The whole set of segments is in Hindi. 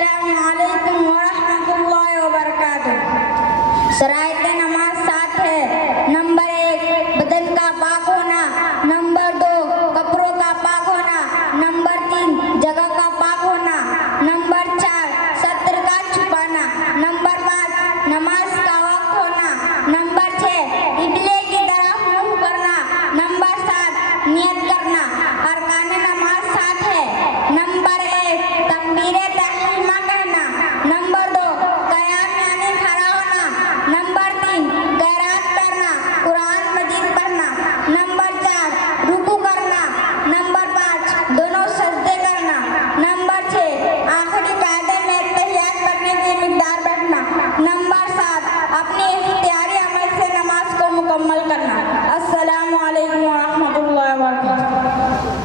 अस्सलामुअलैकुम वरहमतुल्लाहि वबरकातुहू। शराइत नमाज 7 है। नंबर 1 बदन का पाक होना, नंबर 2 कपड़ों का पाक होना, नंबर 3 जगह का पाक होना, नंबर 4 सत्र का छुपाना, नंबर 5 नमाज का वक्त होना, नंबर 6 किबले की तरफ मुंह करना, नंबर 7 नियत करना। अरकान नमाज 7 है। नंबर 1 तकबीरे तहरीमा कहना, नंबर 2 कयाम यानी खड़ा होना, नंबर 3 क़िरात करना, कुरान मजीद पढ़ना, नंबर 4 रुकू करना, नंबर 5 दोनों सजदे करना, नंबर 6 आखिरी कायदे में तहियात पढ़ने की मिकदार बैठना, नंबर 7 अपने इख्तियारी अमल से नमाज को मुकम्मल करना। अस्सलामु अलैकुम वरहमतुल्लाहि वबरकातुहू।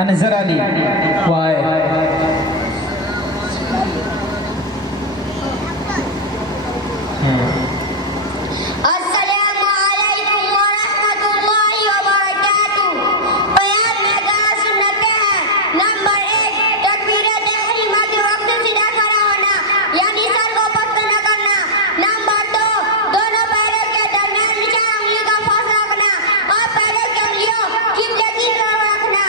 अनजर अली वाय अस्सलामु अलैकुम वरहमतुल्लाहि वबरकातुहू। क़याम में क्या सुन्नतें हैं? नंबर 1 तकबीरे तहरीमा के वक्त सीधा खड़ा होना यानी सर को पस्त न करना, नंबर 2 दोनों पैरों के दरमियान निशान उंगली का फासला रखना और पैरों की उंगलियों किबले की तरफ रखना,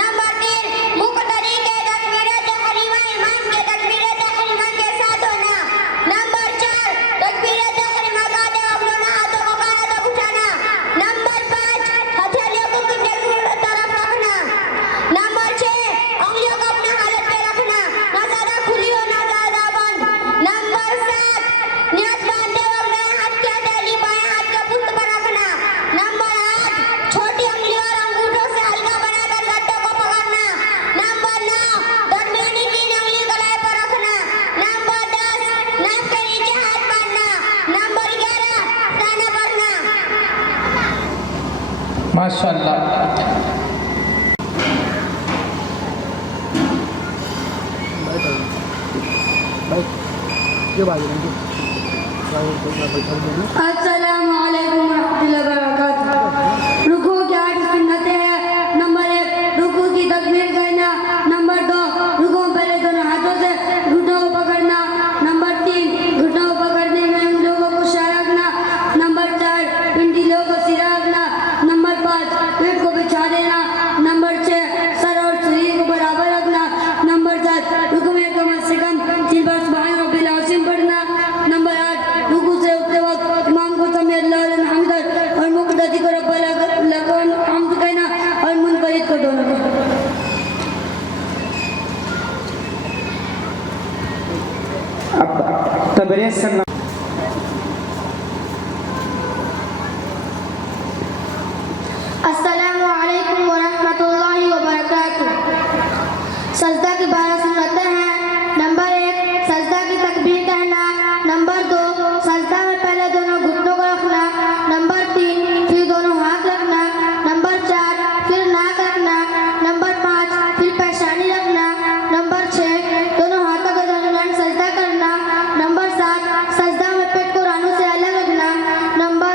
नंबर 3 मुक़तदी के तकबीरे तहरीमा इमाम के तकबीरे तहरीमा के साथ होना, नंबर 4 तकबीरे तहरीमा का जवाब देना, हाथों को कानों तक उठाना, नंबर 5 हथेलियों को किबले की तरफ रखना, नंबर 6 उंगलियों को अपने हालत पे रखना, ना ज्यादा खुली हो ना ज्यादा बंद, नंबर 7 नियत बांधते वक्त दाएं हाथ की हथेली बाएं हाथ के पुष्ट पर रखना, नंबर 8 छोटी उंगली और अंगूठों से हल्का बनाकर गट्टों को पकड़ना, नंबर 9 दरमियानी 3 उंगली गले पर रखना, नंबर 10 नाक के नीचे हाथ बांधना, नंबर 11 ताना पढ़ना। माशाअल्लाह। अस्सलामु अलैकुम वरहमतुल्लाहि वबरकातुहू। रुकू की 8 सुन्नतें हैं। नंबर 1 रुकू की तकबीर कहना, नंबर 2 रुकू में पहले दोनों हाथों से घुटनों को पकड़ना, नंबर 3 घुटनों को पकड़ने में उंगलियों को कुशा रखना, नंबर 4 पिंडलियों को सीधा रखना, नंबर 5 पीठ को बिछा देना, नंबर 6 सर और शरीर को बराबर रखना, नंबर 7 रुकू में कम से कम 3 बार सुभान रब्बिल अज़ीम पढ़ना, नंबर 8 रुकू से उठते वक्त इमाम को समी अल्लाहु लिमन हमिदा और मुक़तदी को रब्बना लकल हम्द कहना और मुनफरिद को दोनों को। अब तबरेज़ से अस्सलामु अलैकुम वरहमतुल्लाहि वबरकातुहू। सजदा की 12 सुन्नतें हैं। नंबर 1 सजदा की तकबीर कहना, नंबर 2 सजदा में पहले दोनों घुटनों को रखना, नंबर 3 फिर दोनों हाथ रखना, नंबर 4 फिर नाक रखना, नंबर 5 फिर पेशानी रखना, नंबर 6 दोनों हाथों के दरमियान सजदा करना, नंबर 7 सजदा में पेट को रानों से अलग रखना, नंबर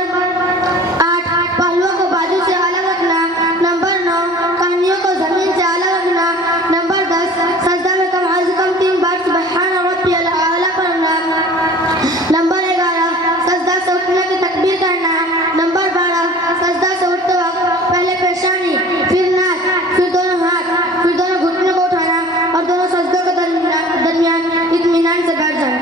8 पहलुओं को बाजू से अलग रखना, नंबर 9 कानियों को जमीन से अलग रखना, नंबर 10 सजदा में कम अज़ कम 3 बार सुबहान रब्बियल आला पढ़ना, नंबर 11 सजदा से उठने की तकबीर करना, नंबर 12 सजदा से उठते वक्त पहले पेशानी फिर नाक फिर दोनों हाथ फिर दोनों घुटनों को उठाना और दोनों सजदों के दरमियान इत्मीनान से बैठ जाना।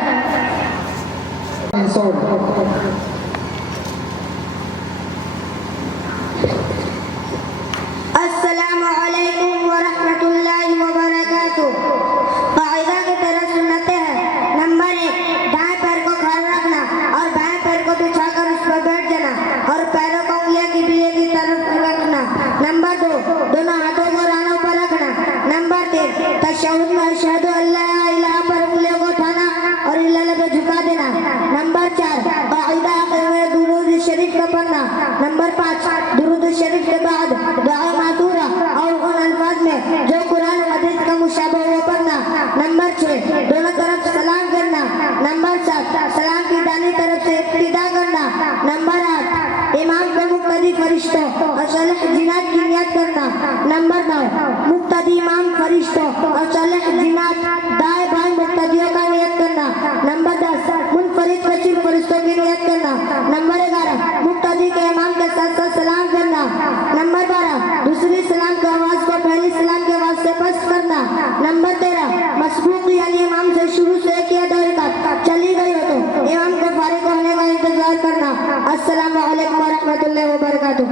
अस्सलामु अलैकुम वरहमतुल्लाहि वबरकातुहू। कायदा की तरह सुन्नतें हैं। नंबर 1 दाएं पैर को खड़ा रखना और बाएं पैर को बिछाकर उस पर बैठ जाना और पैरों को उंगलियां किबले की तरफ रखना, नंबर 2 दोनों हाथों को रानों पर रखना, नंबर 3 तशहुद में अशहदु अल्ला इलाहा पर उंगलियों को उठाना और इल्ला पे झुका देना, नंबर 4 कायदा में दुरूद शरीफ का पढ़ना, नंबर 5 दुरूद शरीफ के बाद दुआ मासूरा और उन अल्फाज में जो कुरान हदीस का मुशाबह हो पढ़ना, नंबर 6 दोनों तरफ सलाम करना, नंबर 7 सलाम की दानी तरफ से इब्तिदा करना, नंबर 8 इमाम को मुक़तदी फरिश्तों और सलह जिनात की नियत करना, नंबर 9 मुक़तदी इमाम फरिश्तों और सलह मसबूक यानी इमाम से शुरू से किया दो रकात चली गई हो तो इमाम के फारिग होने का इंतजार करना। अस्सलामु अलैकुम व रहमतुल्लाहि व बरकातुहू।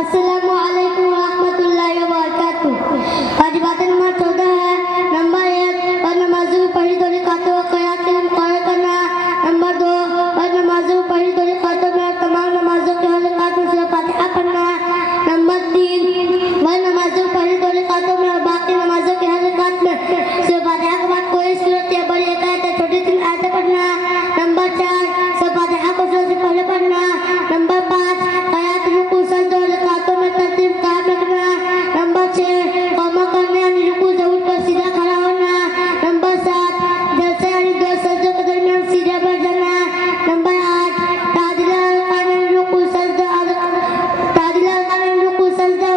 अस्सलामु अलैकुम व रहमतुल्लाहि व बरकातुहू। आज बात नंबर 14 है। नंबर 1 और नमाज़ पढ़ी दो रकातों का क़याम के मुक़र्रर करना। नंबर 2 और नमाज़ पढ़ी दो रकातों में तमाम नमाज़ों के हर रकात में सूरह फातिहा पढ़ना। नंबर 3 वह नमाज़ पढ़ी दो रकातों में और बाकी नमाज़ों के हर रकात में सूरह फातिहा के बाद कोई सूरत या बड़ी एक आयत या छोटी 3 आयतें पढ़ना। नंबर 4 सूरह फातिहा को सूरत से पहले पढ़ना। नंबर 5 क़यात रुकू सजदा और रकातों में तरतीब कायम रखना। नंबर 6 क़ौमा करने यानी रुकू से उठकर सीधा खड़ा होना। नंबर 7 जलसे यानी 2 सजदों के दरमियान सीधे बैठ जाना। नंबर 8 तादिला कानून रुकू सजदा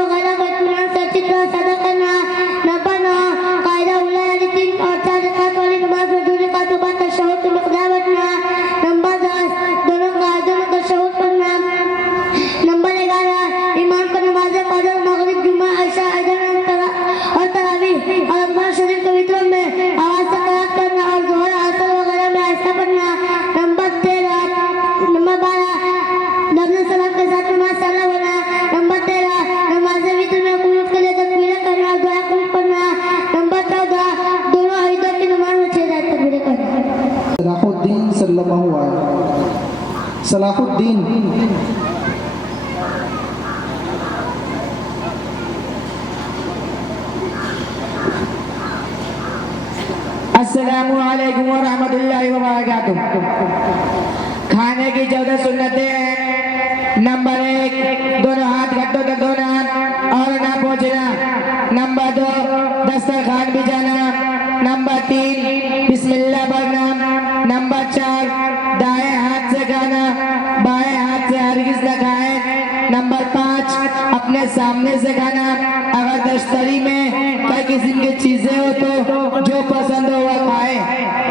वगैरह को इत्मीनान से अच्छी तरह से अदा करना। नंबर 9 कायदा उला यानी 3 और 4 रकात वाली नमाज में 2 रकातों बाद तशहुद की मिक़दार बढ़ना। नंबर 10 दोनों कायदों में तशहुद पढ़ना। नंबर 11 इमाम को नमाज़ क़दर मगरिब जुमा इशा अज़ान और तरावीह और अज़कार शरीफ के वित्रों में आवाज़ से क़राअत करना और ज़ोहर असर वगैरह में आहिस्ता पढ़ना। नंबर 12 दर्ज सलाम के साथ नमाज साला होना। नंबर 13 नमाज वित्र में कुनूत के लिए तकबीरें करना और दुआ कुनूत पढ़ना। नंबर 14 दोनों ईदों की नमाज में 6 तकबीरें करना। सलाहुद्दीन सल्लल्लाहु अलैहि सलाहुद्दीन अस्सलामु अलैकुम व रहमतुल्लाहि व बरकातुहू। खाने की 14 सुन्नतें हैं। नंबर 1 दोनों हाथ घुटनों तक धोना और ना पहुंचना। नंबर 2 दस्तरखान बिछाना। नंबर 3 बिस्मिल्लाह पढ़ना। नंबर 4 दाएं हाथ से खाना, बाएं हाथ से हरगिज़ न खाएं। नंबर 5 अपने सामने से खाना। अगर दस्तरी में कई किस्म की चीजें हो तो जो पसंद हो वह खाए।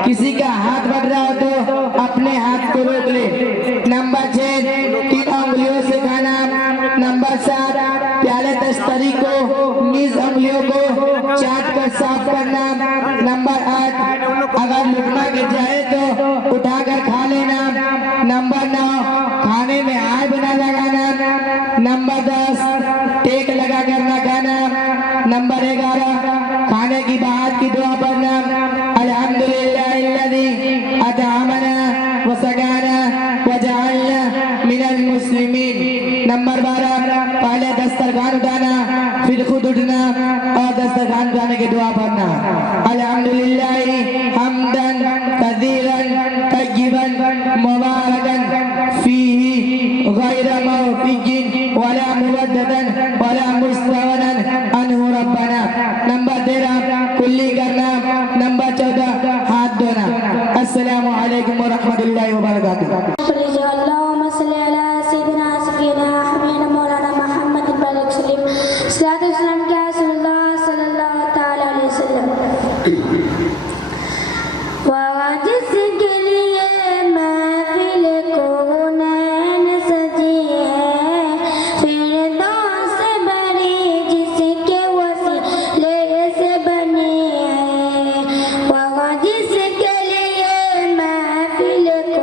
किसी का हाथ बढ़ रहा हो तो अपने हाथ को रोक ले। नंबर 6 3 उंगलियों से खाना। नंबर 7 प्याले दस्तरी को निज उंगलियों को चाट कर साफ करना। नंबर 8 अगर लुकमा गिर जाए तो उठाकर खा लेना। नंबर 9 खाने में आग न लगाना। नंबर 10 टेक लगा कर न खाना। नंबर 11 खाने की बाद की दुआ पढ़ना। अल्हम्दुलिल्लाहिल्लज़ी अतअमना व सकाना व जअलना मिनल मुस्लिमीन। नंबर 12 पहले दस्तरखान उठाना फिर खुद उठना और दस्तरखान उठाने की दुआ पढ़ना। अल्हम्दुलिल्लाहि हम्दन कसीरन तय्यिबन मुबारकन फीही गैर मौफिकिन वला मुबद्ददन वला मुस्तगनन अन्हु रब्बना। नंबर 13 कुल्ली करना। नंबर 14 हाथ धोना। अस्सलामु अलैकुम व रहमतुल्लाहि व बरकातुहू। अल्लाहुम्मा सल्लि अला सय्यिदिना सय्यिदिना हबीबना मौलाना मुहम्मद बारिक सल्लम सल्लल्लाहु अलैहि वसल्लम के रसूलुल्लाह सल्लल्लाहु तआला अलैहि वसल्लम। वहाँ जिसके लिए महफिल को नैन सजी है, फिरदौस से बड़ी जिसके वसीले से बनी है। वहाँ जिसके लिए महफिल को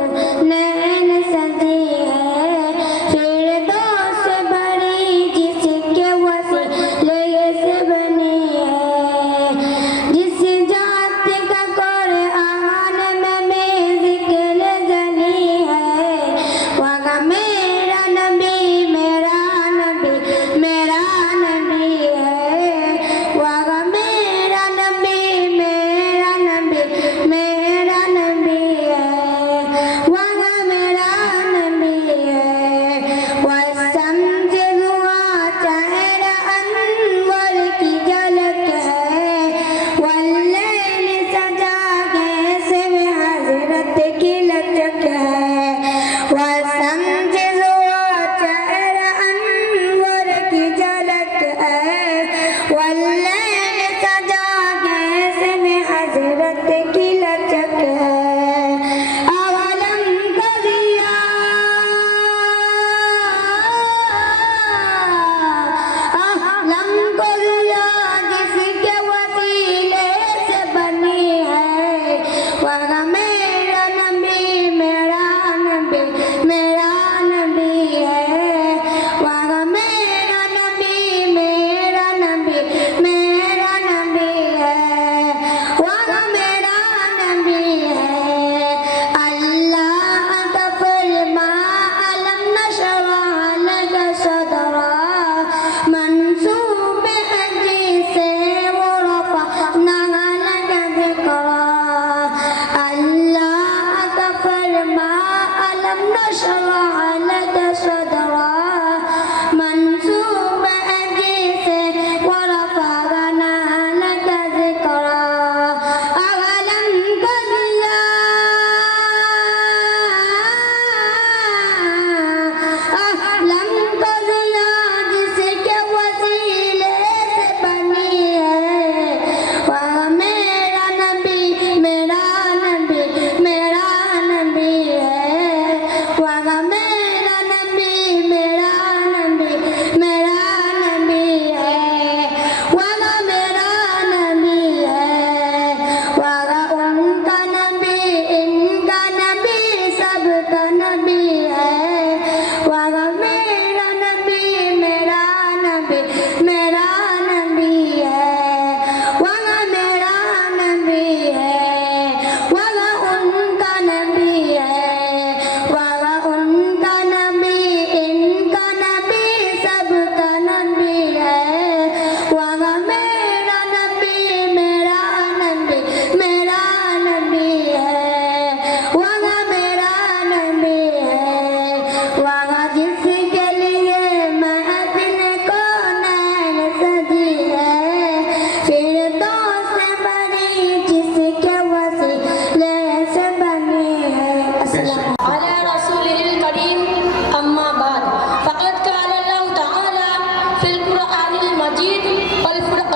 नैन सजी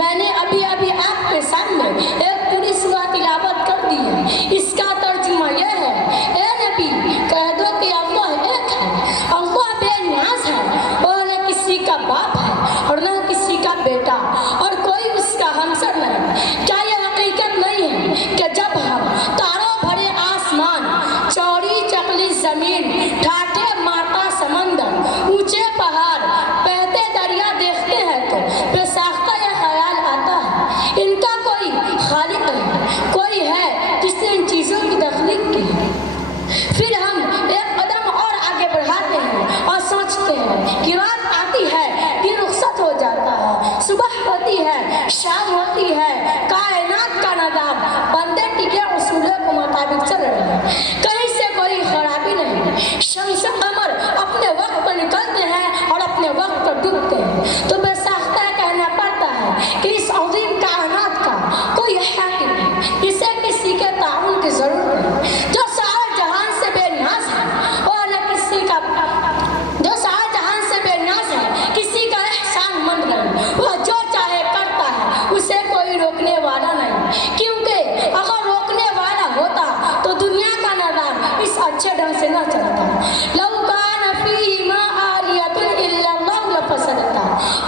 मैंने अभी आपके सामने एक पूरी सूरह तिलावत कर दी है। इसका तर्जुमा यह है, ए नबी कह दो कि अल्लाह एक है, अल्लाह बेनियाज है और न किसी का बाप है और न किसी का बेटा और कोई उसका हमसर नहीं। क्या यह हकीकत नहीं है कि जब हम तारों भरे आसमान, चौड़ी चकली जमीन, ठाठे मारता समंदर, ऊंचे पहाड़, बहते दरिया देखते हैं तो बेसाख्ता यह ख्याल आता है इनका कोई खालिक है, कोई है जिसने इन चीजों की तख्लीक की है। फिर हम एक कदम और आगे बढ़ाते हैं और सोचते हैं कि रात आती है, दिन रुखसत हो जाता है, सुबह होती है, शाम होती है, कायनात का निज़ाम बंदे टिके उसूलों के मुताबिक चल रहे हैं, कहीं से कोई खराबी नहीं। शम्स कमर अपने वक्त पर निकलते हैं और अपने वक्त पर डूबते हैं, तो बेसाख्ता कहना पड़ता है कि इस अज़ीम कायनात का कोई हाकिम है, इसे किसी के ताउन की जरूरत नहीं, जो सारे जहान से बेनियाज है और न किसी का, जो सारे जहान से बेनियाज है, किसी का एहसान मंद नहीं, वह जो चाहे करता है, उसे कोई रोकने वाला नहीं। क्योंकि अगर रोकने वाला होता तो दुनिया का निज़ाम इस अच्छे ढंग से न चलता। लौ कान फीहिमा आलियतुन इल्लल्लाह लफसदता,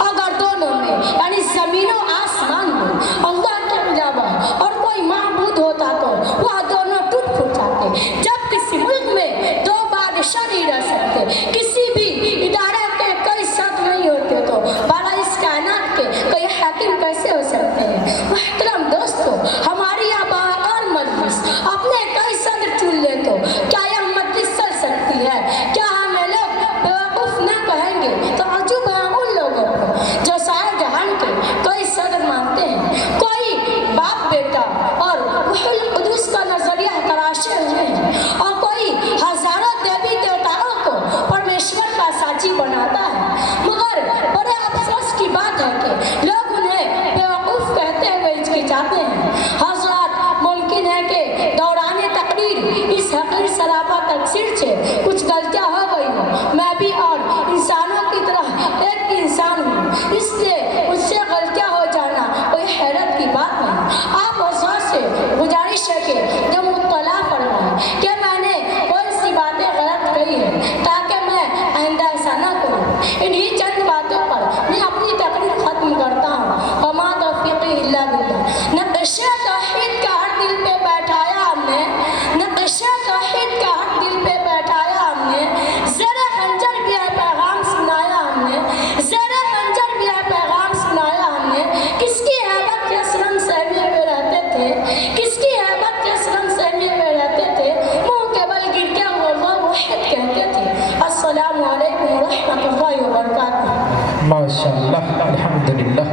अगर दोनों में यानी जमीन और आसमान में अल्लाह के अलावा और कोई माबूद होता तो वह दोनों टूट फूट जाते। जब किसी मुल्क में दो बादशाह नहीं रह सकते, किसी भी इदारे के कोई शर्त नहीं होते, तो भला इस कायनात के कोई हाकिम कैसे हो सकते हैं। मुहतरम दोस्तों, हमारी आबाद मजलिस अपने कई सदर चुन ले तो क्या यह मजलिस चल सकती है? क्या हमें लोग बेवकूफ न कहेंगे तो अजूब है उन लोगों को जो सारे जहान के कोई सदर मानते हैं, कोई बाप बेटा और रूहुल कुदूस का नजरिया तराशे हुए हैं और कोई हजारों देवी देवताओं को परमेश्वर का साची बनाता है। मगर बड़े अफसोस की बात है कि लोग उन्हें बेवकूफ कहते हुए हिचकिचाते हैं। हज़रात, मुमकिन है कि दौराने तकरीर इस हकीर सरापा तकसीर से कुछ गलतियां हो गई हो। मैं भी और इंसानों की तरह एक इंसान हूँ, इसलिए मुझसे गलतियां हो जाना कोई हैरत की बात नहीं। आप हज़रात से गुजारिश है कि जब मुत्तला फरमाएं कि मैंने कौन सी बातें गलत कही है, ताकि मैं आइंदा ऐसा न करूँ। इन्हीं चंद बातों पर मैं अपनी तकरीर खत्म करता हूँ। वमा तौफीक़ी इल्ला बिल्लाह। नक़्शे तौहीद का हर दिल पे बैठाया हमने, नक़्शे तौहीद का हर दिल पे बैठाया हमने, ज़रे खंजर भी है पैगाम सुनाया हमने, ज़रे खंजर भी है पैगाम सुनाया हमने। किसकी हैबत के शर्म सहमे में रहते थे, किसकी हैबत के शर्म सहमे में रहते थे, मुँह के बल गिर के अल्लाह वाहिद कहते थे। अस्सलामु अलैकुम व रहमतुल्लाहि व बरकातुहू। माशाअल्लाह, अल्हम्दुलिल्लाह।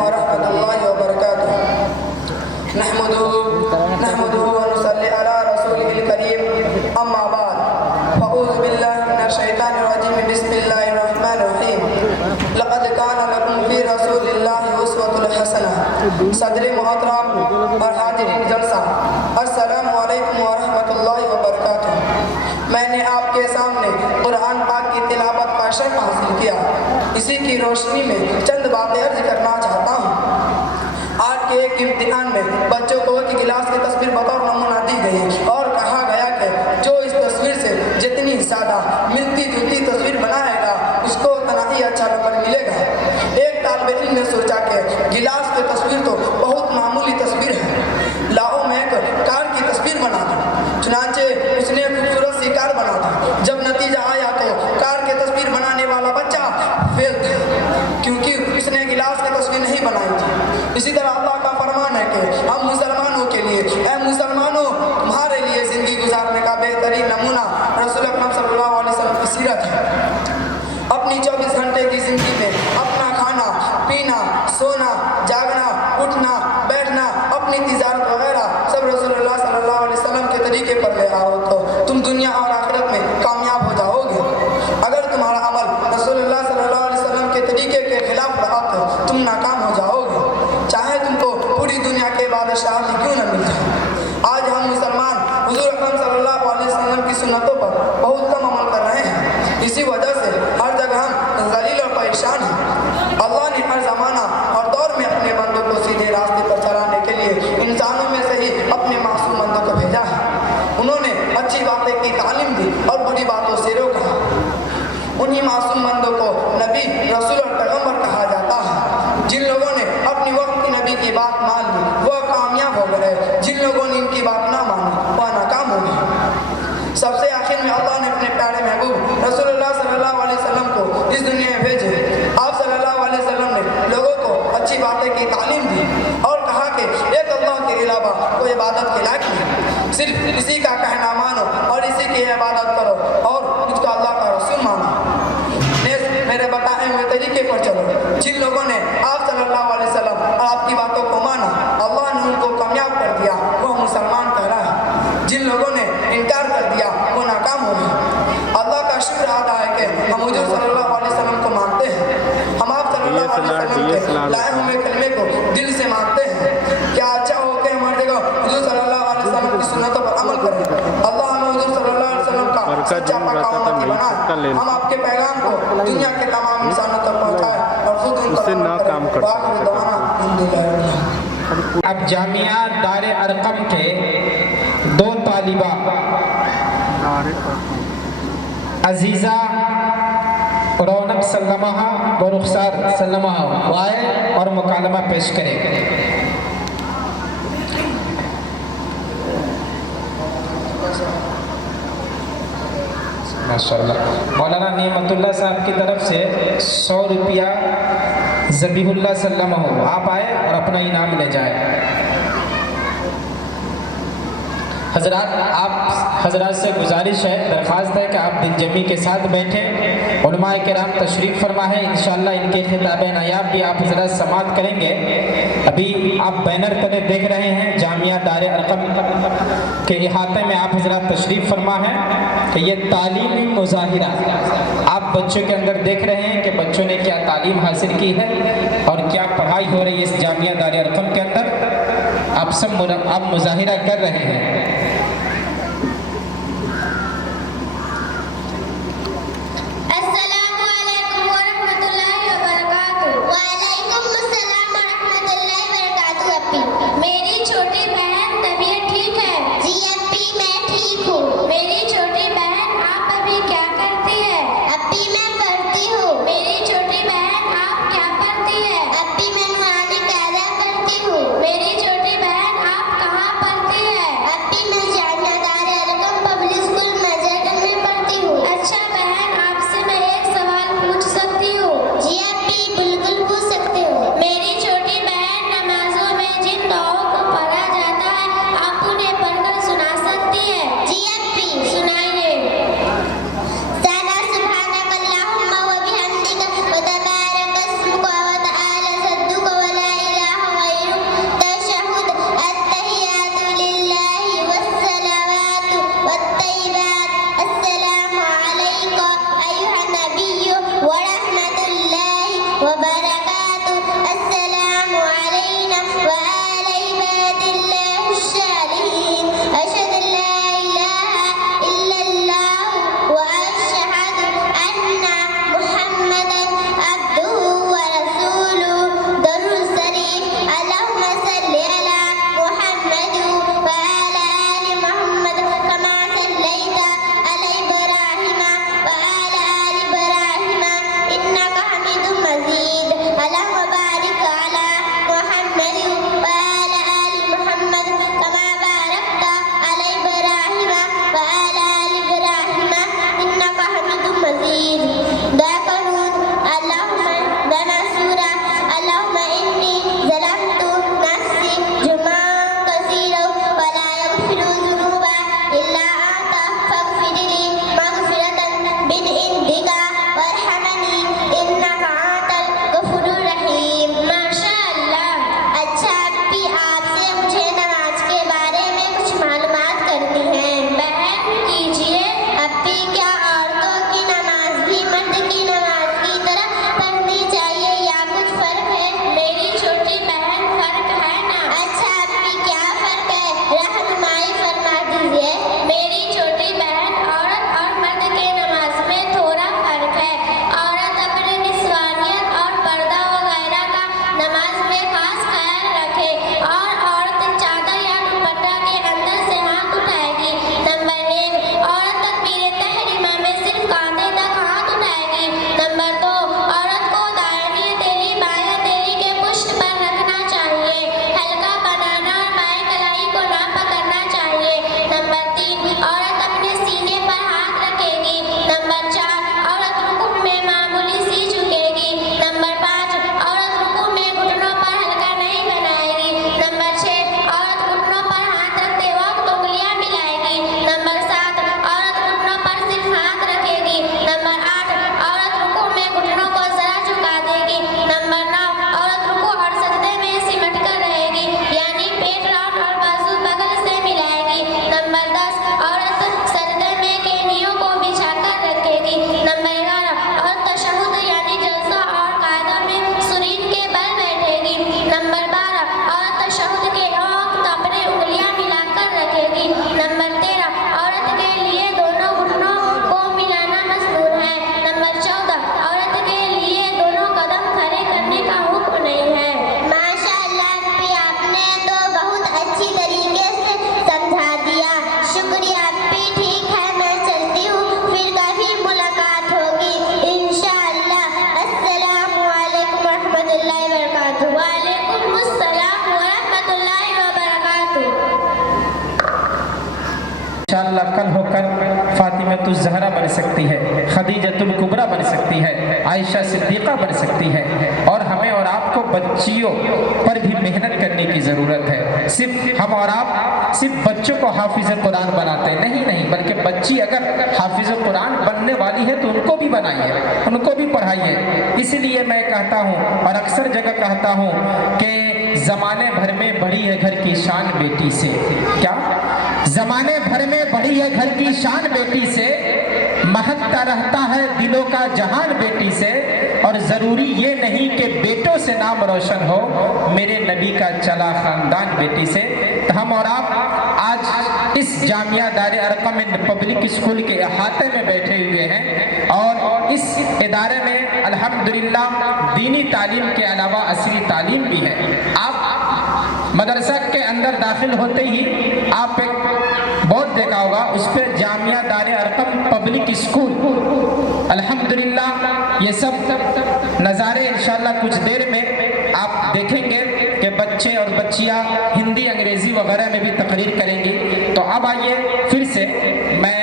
वरहमतुल्लाहि वबरकातुहू। नहमदुहु व नुसल्ली अला रसूलिहिल करीम। अम्मा बाद, फ़अऊज़ु बिल्लाहि मिनश शैतानिर रजीम। बिस्मिल्लाहिर रहमानिर रहीम। लक़द काना लकुम फ़ी रसूलिल्लाहि उस्वतुन हसनह। सदर मोहतरम और हाज़िरीन जलसा, अस्सलामु अलैकुम व रहमतुल्लाहि व बरकातुहू। मैंने आपके सामने कुरान पाक की तिलावत का शर्फ हासिल किया। इसी की रोशनी में चंद बातें अर्ज करना चाहता हूँ। आज के एक इम्तिहान में बच्चों को एक गिलास की तस्वीर बतौर नमूना दी गई और कहा गया कि जो इस तस्वीर से जितनी ज़्यादा मिलती जुलती तस्वीर बनाएगा उसको उतना ही अच्छा नंबर मिलेगा। एक तालिब इल्म ने सोचा कि गिलास की तस्वीर तो बहुत मामूली तस्वीर है, लाओ मैं एक कार की तस्वीर बना दूँ। चुनांचे उसने खूबसूरत सी कार बना दी। जब नतीजा आया तो कार की तस्वीर बनाने वाला बच्चा फेल था, क्योंकि उसने गिलास की तस्वीर नहीं बनाई थी। इसी तरह अल्लाह का फरमान है कि हम मुसलमानों के लिए, ए मुसलमानों, तुम्हारे लिए ज़िंदगी गुजारने का बेहतरीन नमूना रसूल अकरम सल्लल्लाहु अलैहि वसल्लम की सीरत है। अपनी 24 घंटे की ज़िंदगी में अपना खाना पीना, सोना, जागना, उठना, बैठना, अपनी तिजारत वगैरह सब रसूलुल्लाह सल्लल्लाहु अलैहि वसल्लम के तरीके पर ले आओ तो तुम दुनिया और आखिरत में कामयाब हो जाओगे। अगर तुम्हारा अमल रसूलुल्लाह पर बहुत कम अमल कर रहे हैं। इसी वजह से हर जगह हम ज़लील और परेशान हैं। अल्लाह ने हर ज़माना और दौर में अपने बंदों को सीधे रास्ते पर चलाने के लिए इंसानों में से ही अपने मासूम बंदों को भेजा है। उन्होंने अच्छी बातें की तालीम दी और बुरी बातों से रोका। उन्हीं मासूम बंदों को नबी, रसूल और पैगंबर कहा जाता है। जिन लोगों ने अपनी वक्त की नबी की बात मान ली वह कामयाब हो गए, जिन लोगों ने इनकी बात ना मानी वह नाकाम हो गए। सबसे आखिर में अल्लाह ने अपने प्यारे महबूब रसूलुल्लाह सल्लल्लाहु अलैहि वसल्लम को इस दुनिया में भेजे। आप सल्लल्लाहु अलैहि वसल्लम ने लोगों को अच्छी बातें की तालीम दी और कहा कि एक अल्लाह के अलावा कोई इबादत के लायक नहीं, सिर्फ इसी का कहना मानो और इसी की इबादत करो और इसको अल्लाह का रसूल मानो। मेरे बताए हुए तरीके पर चलो। जिन लोगों ने आप सल्लल्लाहु अलैहि वसल्लम और आपकी बातों को माना अल्लाह ने उनको कामयाब कर दिया, वह मुसलमान कहलाए। जिन लोगों ने इनकार कर दिया वो नाकाम हो गए। अल्लाह का शुक्र अदा है कि हम हुजूर सल्लल्लाहु अलैहि वसल्लम को मानते हैं। हम आप सल्लल्लाहु अलैहि वसल्लम के लाए हुए कलमे को दिल से मानते हैं। क्या अच्छा हो कि हम हर जगह हुजूर सल्लल्लाहु अलैहि वसल्लम की सुन्नतों पर अमल करें। अल्लाह हमें हुजूर सल्लल्लाहु अलैहि वसल्लम का सच्चा पक्का उम्मती बनाए। हम आपके पैगाम को दुनिया के तमाम इंसानों तक पहुंचाए और खुद उनको काम करें। अब जामिया दारे अरकम के दो तालिबा अजीज़ा रौनक सल्लमा व रुखसार सल्लमा वाए और मुकालमा पेश करें। माशाअल्लाह। मौलाना नेमतुल्लाह साहब की तरफ से 100 रुपया ज़बीहुल्लाह सल्लमा आप आए और अपना इनाम ले जाए। हजरात, आप हजरात से गुजारिश है, दरख्वास्त है कि आप दिलजमी के साथ बैठें। उलमाए किराम तशरीफ़ फरमा है, इंशाअल्लाह इनके खिताब नायाब भी आप हजरात समाअत करेंगे। अभी आप बैनर तले देख रहे हैं जामिया दारे अरकम के इहाते में आप हजरात तशरीफ़ फरमा है कि ये तालीमी मुज़ाहिरा आप बच्चों के अंदर देख रहे हैं कि बच्चों ने क्या तालीम हासिल की है और क्या पढ़ाई हो रही है इस जामिया दारे अरकम के अंदर। आप सब आप मुज़ाहिरा कर रहे हैं। अस्सलामु अलैकुम व रहमतुल्लाहि व बरकातुहू। वालेकुम अस्सलाम व रहमतुल्लाहि व बरकातुहू। अप्पी, मेरी छोटी बहन तबीयत ठीक है? जी अप्पी, मैं ठीक हूँ। मेरी छोटी बहन आप अभी क्या करती है? अप्पी, मैं पढ़ती हूँ। मेरी छोटी बहन आप क्या पढ़ती है? अप्पी, मैं नुरानी कायदा करती हूँ। मेरी छोटी बहन आप कहाँ पढ़ती है? अप्पी, मैं फातिमातुज़ ज़हरा बन सकती है, खदीजतुल कुबरा बन सकती है, आयशा सिद्दीक़ा बन सकती है। और हमें और आपको बच्चियों पर भी मेहनत करने की ज़रूरत है। सिर्फ हम और आप सिर्फ बच्चों को हाफिज़ कुरान बनाते नहीं, बल्कि बच्ची अगर हाफिज़ कुरान बनने वाली है तो उनको भी बनाइए, उनको भी पढ़ाइए। इसलिए मैं कहता हूँ और अक्सर जगह कहता हूँ कि ज़माने भर में बढ़ी है घर की शान बेटी से। क्या ज़माने भर में बढ़ी है घर की शान बेटी से, महकता रहता है दिलों का जहान बेटी से। और ज़रूरी ये नहीं कि बेटों से नाम रोशन हो, मेरे नबी का चला ख़ानदान बेटी से। तो हम और आप आज इस जामिया दारे अरकम पब्लिक स्कूल के अहाते में बैठे हुए हैं और इस इदारे में अल्हम्दुलिल्लाह दीनी तालीम के अलावा असली तालीम भी है। आप मदरसा के अंदर दाखिल होते ही आप एक बोर्ड देखा होगा, उस पर जामिया दारे अरकम पब्लिक स्कूल। अल्हम्दुलिल्लाह ये सब नज़ारे इंशाअल्लाह कुछ देर में आप देखेंगे कि बच्चे और बच्चियां हिंदी अंग्रेज़ी वगैरह में भी तकरीर करेंगी। तो अब आइए फिर से मैं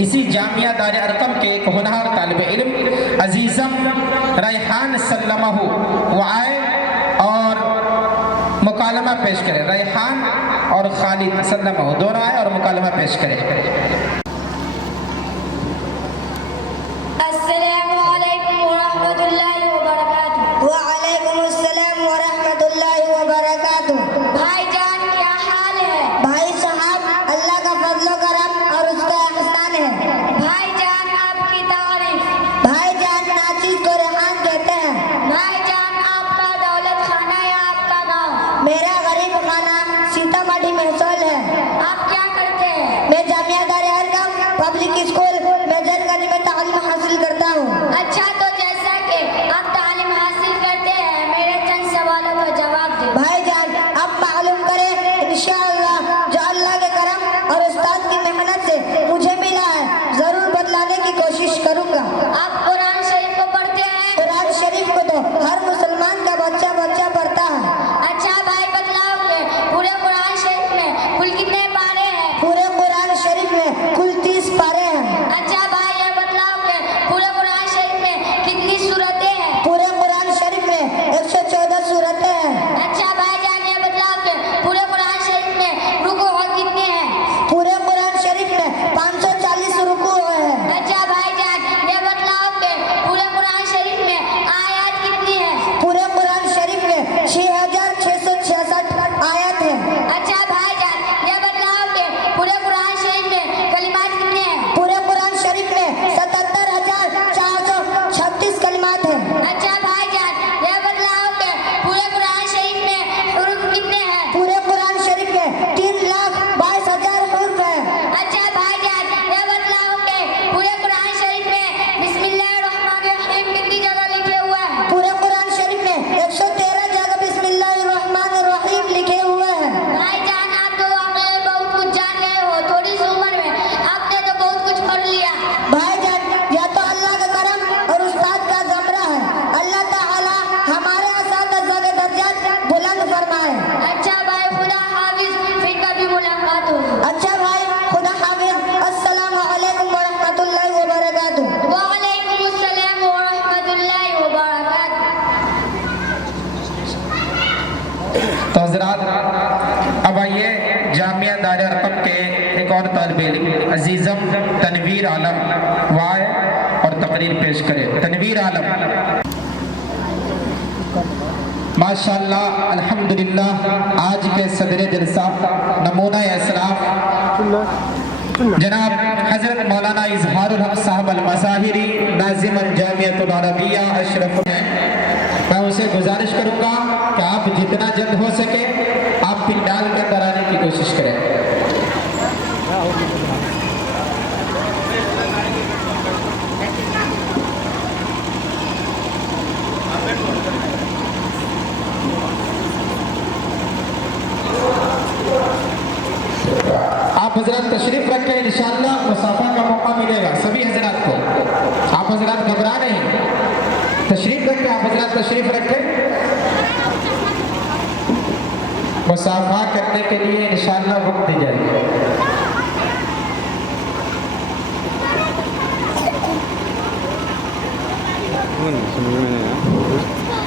इसी जामिया दारे अरकम के एक होनहार तालिब इल्म अजीज़म रैहान सल्लमहु वो आए और मुकालमा पेश करें। रैहान और खालिद सल्लमहु दोनों आए और मुकालमा पेश करें। अस्सलामु अलैकुम व रहमतुल्लाहि व बरकातुहू। व अलैकुम अस्सलाम व रहमतुल्लाहि व बरकातुहू। भाईजान क्या हाल है? भाई साहब अल्लाह का फजल करम और उसका एहसान है। भाईजान आपकी तारीफ। भाईजान नाचीज को रेहान कहते हैं। भाईजान आपका दौलत खाना या आपका गांव? मेरा गरीब खाना सीतामढ़ी में सोल है। आप क्या करते हैं? मैं जामिया दारे अरकम पब्लिक स्कूल मेजरगंज में तालीम हासिल करता हूँ। अच्छा, तो जैसा कि आप तालीम हासिल करते हैं, मेरे चंद सवालों का जवाब दें। भाईजान अब मालूम करें, इंशाअल्लाह जो अल्लाह के करम और उस्ताद की मेहनत से मुझे मिला है, जरूर बदलाने की कोशिश करूँगा। आप कुरान शरीफ को पढ़ते हैं? कुरान शरीफ को तो हर मुसलमान का बच्चा पढ़ता है। अच्छा भाई, बतलाओ कि पूरे कुरान शरीफ में कुल कितने पारे हैं? पूरे कुरान शरीफ में कुल 30 पारे हैं। अच्छा भाई, ये बतलाओ कि पूरे कुरान शरीफ में कितनी सूरतें हैं? पूरे कुरान शरीफ में 114 सूरतें हैं। अच्छा भाईजान, ये बतलाओ कि पूरे कुरान शरीफ में रुकू कितने हैं? पूरे कुरान शरीफ में 540 रुकू हैं। अच्छा भाईजान, ये बतलाओ कि पूरे कुरान शरीफ में आयत कितनी है? पूरे कुरान शरीफ में 6666 आयत है। अच्छा भाईजान, ये बतलाओ कि पूरे कुरान शरीफ में कलिमात कितने हैं? पूरे कुरान शरीफ में 77,436 कलिमात हैं। अच्छा भाईजान, ये बतलाओ कि पूरे कुरान शरीफ में हुरूफ कितने हैं? पूरे कुरान शरीफ में 3,22,000 हुरूफ हैं। अच्छा भाईजान, ये बतलाओ कि पूरे कुरान शरीफ में बिस्मिल्लाहिर्रहमानिर्रहीम कितनी जगह लिखे हुए हैं? पूरे कुरान शरीफ में 113 जगह बिस्मिल्लाहिर्रहमानिर्रहीम लिखे हुए हैं। भाईजान, आप तो वाकई बहुत कुछ जान गए हो। थोड़ी सी उम्र में आपने तो बहुत कुछ पढ़ लिया। भाईजान, या तो अल्लाह का करम और उस्ताद का ज़मरा है। अल्लाह ताला हमारे असातिज़ा के दर्जात बुलंद फरमाए। अच्छा भाई, खुदा हाफिज, फिर कभी मुलाकात होगी। अच्छा भाई, खुदा हाफिज। अस्सलामु अलैकुम व रहमतुल्लाहि व बरकातुहू। व अलैकुम अस्सलाम व रहमतुल्लाहि व बरकातुहू। तो हज़रात, अब आइए जामिया दारे अरकम के एक और तालिब इल्म अजीज़म तनवीर आलम वाए और तकरीर पेश करे। तनवीर आलम। माशाअल्लाह, अल्हम्दुलिल्लाह, आज के सदर जलसा नमूना असराफ जनाब हज़रत मौलाना इज़हारुल हक़ साहब अल-मज़ाहिरी नाज़िम जामियतुल अरबिया अशरफ हैं। मैं उनसे गुजारिश करूँगा कि आप जितना जल्द हो सके आप पिंडाल के अंदर आने की कोशिश करें। आप हजरत तशरीफ रखें, इंशाअल्लाह मुसाफा का मौका मिलेगा सभी हजरत को। आप हजरत घबरा नहीं, तशरीफ रखें। आप हजरत तशरीफ रखें। मुसाफा करने के लिए इंशाअल्लाह वक्त दी जाएगी।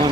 अल्हम्दुलिल्लाह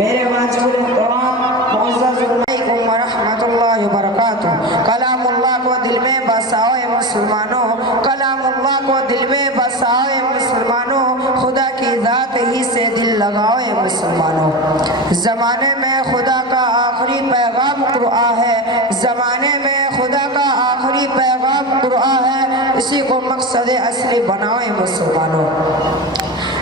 मेरे वाजिबुल इहतराम मुअज़्ज़ज़ अलैकुम व रहमतुल्लाहि व बरकातुहू कलामुल्लाह को दिल में बसाओ ए मुसलमानों कलामुल्लाह को दिल में बसाओ ए मुसलमानों खुदा की ज़ात ही से दिल लगाओ ए मुसलमानों ज़माने में खुदा का आखिरी पैगाम कुरान है ज़माने में खुदा का आखिरी पैगाम कुरान है इसी को मकसद असली बनाओ ए मुसलमानों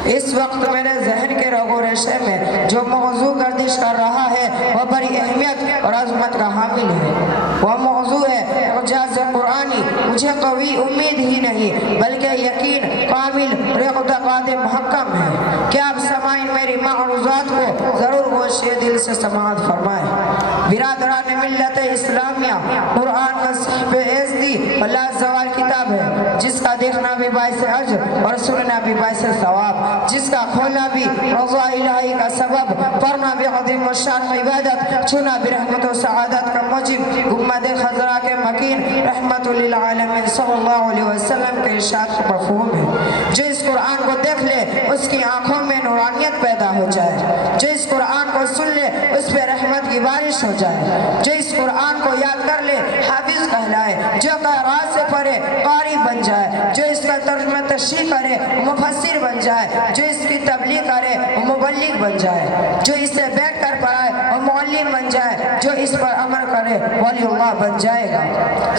इस वक्त मेरे जहन के रगो रेशे में जो मौजू गर्दिश कर रहा है वह बड़ी अहमियत और अजमत का हामिल है वह मौजू है इजाज़ कुरानी मुझे कभी उम्मीद ही नहीं बल्कि यकीन कामिल रेक़दाक़ात मुहक्कम है क्या आप समाइन मेरी मारूज़ात को ज़रूर गोशे दिल से समाअत फरमाए बिरादरान मिल्लत इस्लामिया कुरान का सहीफ़े एज़दी लाज़वाल किताब है जिसका देखना भी बाइस अज्र और सुनना भी बाइस सवाब जिसका खोलना भी रज़ा इलाही का सबब पढ़ना भी अज़ीम शान इबादत छूना भी रहमत व सआदत का मुजिब उम्मत खज़रा के मकीन रहमतुल लिल आलमीन सल्लल्लाहु अलैहि वसल्लम के इरशाद का मफ़हूम है जो इस कुरान को देख ले उसकी आंखों में नूरानियत पैदा हो जाए जो इस कुरान को सुन ले उस पर रहमत की बारिश हो जाए जो इस कुरान को याद कर ले हाफिज कहलाए जो क़िराअत से पढ़े कारी बन जाए जो इसका तर्जुमा तशरीह करे मुफस्सिर बन जाए जो इसकी तबलीग करे वो मुबल्लिग बन जाए जो इसे बैठ कर पढ़ाए वो मुअल्लिम बन जाए जो इस पर अमल करे वलीउल्लाह बन जाएगा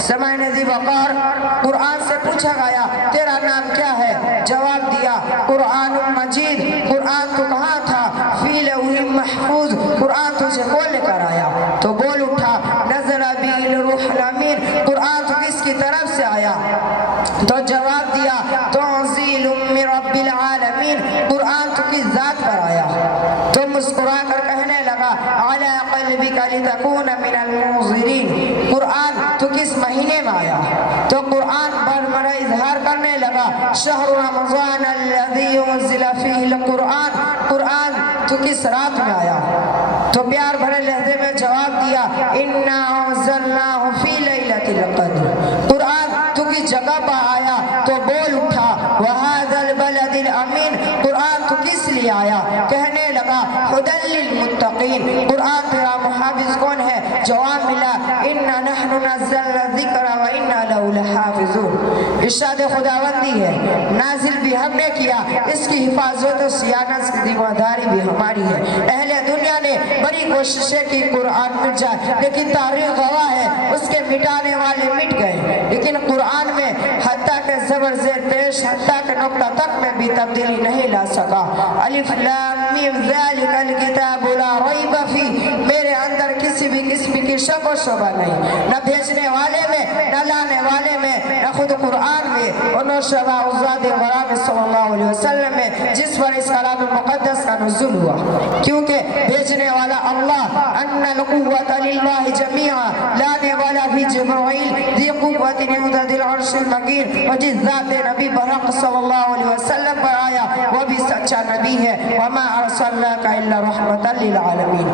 समय नज़ी वक़ार कुरान से पूछा गया तेरा नाम क्या है जवाब दिया कुरान मजीद कुरान तो कहाँ था फी लौह महफूज कुरान तुझे कौन लेकर आया तो बोल उठा नज़ला बिल रूहुल अमीन कुरान तो किसकी तरफ से आया तो जवाब दिया तंज़ील मिन रब्बिल आलमीन कुरान तो किस ज़ात पर आया तो मुस्कुरा कर कहने लगा अला क़ल्बिका लितकूना मिनल मुंज़िरीन कुरान तो किस महीने में आया तो कुरान पर मेरा इजहार करने लगा शहर रमज़ान अल्लज़ी उन्ज़िला फ़ीहिल कुरान कुरान तो किस रात में आया तो प्यार भरे लहजे में जवाब दिया इन्ना अंज़लनाहु फ़ी लैलतिल क़द्र कुरान तो किस जगह पर आया तो बोल उठा वहाज़ल बलदिल अमीन कुरान तो किस लिए आया कहने लगा हुदल लिल मुत्तक़ीन कुरान तेरा मुहाफ़िज़ कौन है जवाब मिला इन्ना नहनु नज़्ज़लना ज़िक्रा व इन्ना लहु लहाफ़िज़ून इरशाद खुदावंदी है नाजिल भी हमने किया इसकी हिफाजत और सियानत की जिम्मेदारी भी हमारी है अहले दुनिया ने बड़ी कोशिशें की कुरान मिट जाए लेकिन तारीख़ गवाह है उसके मिटाने वाले मिट गए लेकिन कुरान में हत्ता के ज़बर ज़ेर पेश हत्ता के नुक्ता तक में भी तब्दीली नहीं ला सका अलिफ लाम मीम ज़ालिकल किताबु ला रैब फीह मेरे अंदर किसी भी किस्म की शक व शुबा नहीं न भेजने वाले में न लाने वाले में न खुद कुरान में और न शबा उज़्ज़ाद ग़राम सल्लल्लाहु अलैहि वसल्लम में जिस पर इस कलाम मुक़द्दस का नुज़ूल हुआ क्योंकि भेजने वाला अल्लाह अन्नल कुव्वत लिल्लाहि जमीआ लाने वाला भी जिब्राइल ज़ी कुव्वतिन इंदिल अर्शिल मकीन और जिस ज़ात नबी बरक सल्लल्लाहु अलैहि वसल्लम पर आया वो भी सच्चा नबी है वमा अरसलनाका इल्ला रहमतल लिल आलमीन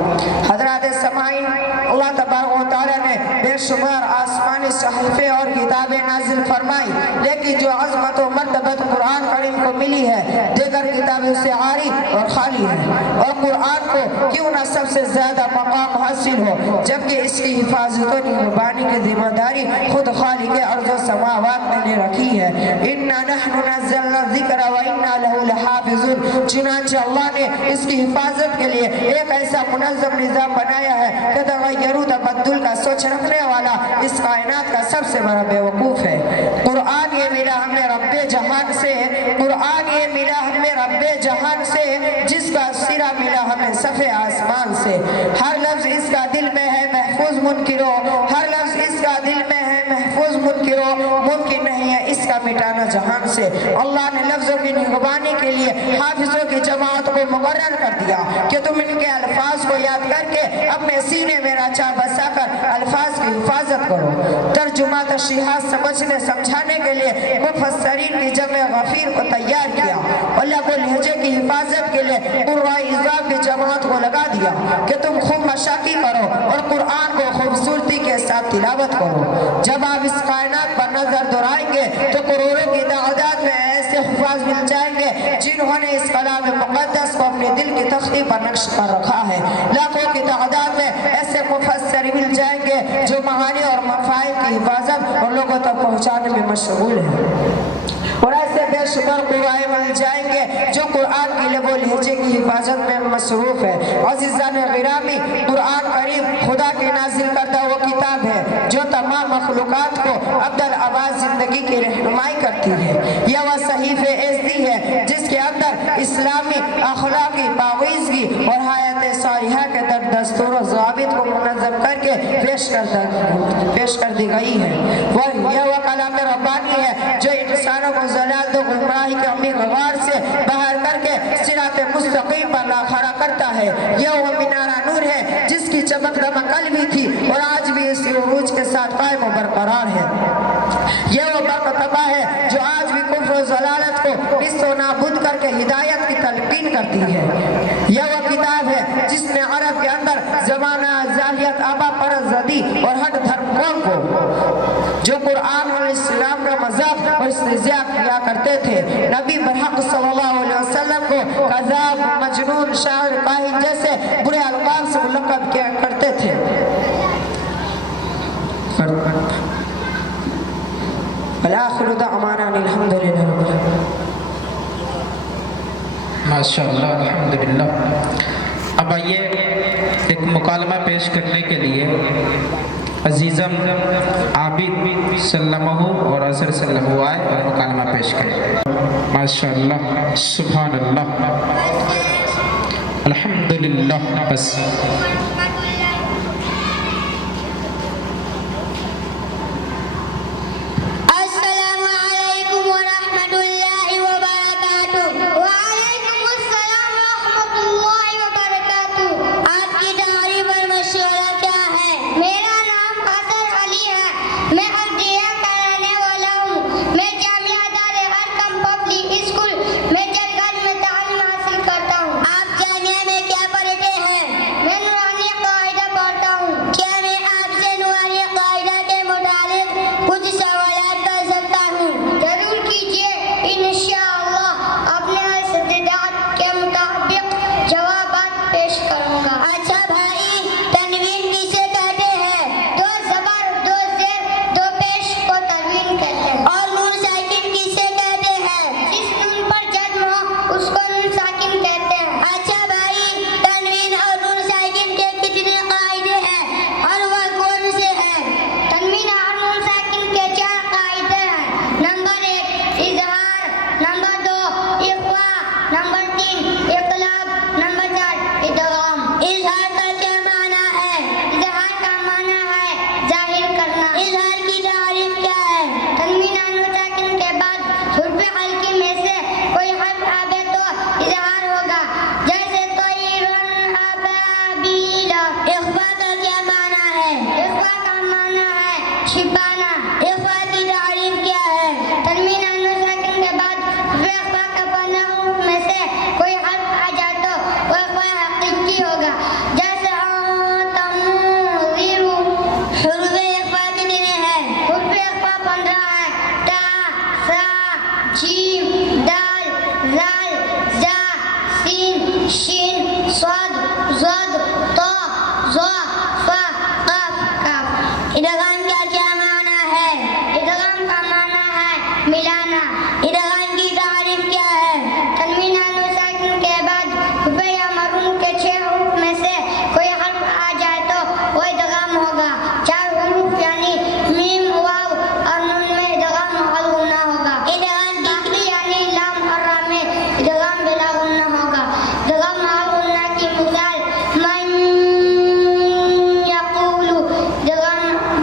हज़रात समाइन अल्लाह तबारक व तआला ने बेशुमार आसमानी सहीफ़े और किताबें नाजिल फरमाई लेकिन जो अज़मत व मर्तबत कुरान करीम को मिली है दीगर किताबों से आरी और खाली है और कुरान को क्यों न सबसे ज़्यादा मकाम हासिल हो जबकि इसकी हिफाजत और निगरानी की जिम्मेदारी खुद खालिक अर्ज़ व समावात ने रखी है इन्ना नहनु नज़्ज़लना ज़िक्रा व इन्ना लहु लहाफ़िज़ून चुनांचे अल्लाह ने इसकी हिफाजत के लिए एक ऐसा मुनज़्ज़म निज़ाम बनाया है कि तग़य्युर तबद्दुल का सोच रखने वाला इस कायनात का सबसे बड़ा बेवकूफ़ है कुरान ये मिला हमें रब्बे जहान से कुरान ये मिला हमें रब्बे जहान से जिसका सिरा मिला हमें सफ़े आसमान से हर लफ्ज़ इसका दिल में है महफूज मुनकिरो हर लफ्ज़ इसका दिल में है महफूज मुनकिरो फिरो, मुमकिन नहीं है इसका मिटाना जहान से। अल्लाह ने लफ्ज़ों की निगरानी के लिए हाफिजों की जमात को मुकर्रर कर दिया कि तुम इनके अल्फाज को याद करके अपने सीने में रचा बसा कर अल्फाज की हिफाजत करो। तर्जुमा तशरीहात समझने समझाने के लिए मुफस्सरीन की जमे गफीर को तैयार किया। अल्लाह को लहजे की हिफाजत के लिए कुराई इज़ाब की जमात को लगा दिया कि तुम खूब मशाकी करो और कुरान को खूबसूरती के साथ तिलावत करो। जब आप इस कायनात पर नजर दौड़ाएंगे तो करोड़ों की तादाद में ऐसे हुफ़ाज़ मिल जाएंगे जिन्होंने इस कलाम मुक़द्दस को अपने दिल की तख्ती पर नक्श कर रखा है। लाखों की तादाद में ऐसे मुफस्सिर मिल जाएंगे जो महानी और मफ़ाहिम की हिफाजत और लोगों तक पहुँचाने में मशगूल है। और ऐसे बेशुमार कुराए मिल जाएंगे जो कुरान की लबो लहजे की हिफाजत में मसरूफ है। अज़ीज़ान गिरामी, कुरान करीम खुदा के नाजिल करता वो किताब है जो तमाम मखलूक़ात को अब्दल आवाज़ ज़िंदगी की रहनुमाई करती है। यह वह सहीफ़े एज़दी है जिसके अंदर इस्लामी अखलाकी पाकीज़गी और हयात सालिहा के दस्तूर और ज़वाबित को मुनज़्ज़म करके पेश कर दी गई है। वह कलाम रब्बानी है जो इंसानों को ज़लाल दो गुमराही के अम्मी गवार से बाहर करके सिरात मुस्तकीम पर ला खड़ा करता है। यह वो मिनारा नूर है जिसकी चमक दमक कल भी थी और आज भी इसी उरूज के साथ कायम और बरकरार है। यह वो बरकतबा है जो आज भी कुफ्र और ज़लालत को निस्तो नाबूद करके हिदायत की तलकीन करती है। यह वो किताब है जिसने अरब के अंदर ज़माना जाहिलियत आबा परज़दी और हट धर्मों को जो कुरान और इस्लाम का मजाक और इस्तिज़ा किया करते थे, नबी बरहक सल्लल्लाहु अलैहि वसल्लम को कज़ाब, मजनून, शायर, काहिन जैसे बुरे अलकाब से मुलक़ब किया करते थे। अल-आखिरु दअवाना अल्हम्दुलिल्लाहि रब्बिल आलमीन। माशाअल्लाह, अल्हम्दुलिल्लाह। अब आइए एक मुकालमा पेश करने के लिए अजीज़म आबिद सल्लमहु और अज़हर सल्लमहु आए और मुकालमा पेश करें। माशाअल्लाह, सुभान अल्लाह, अल्हम्दुलिल्लाह। बस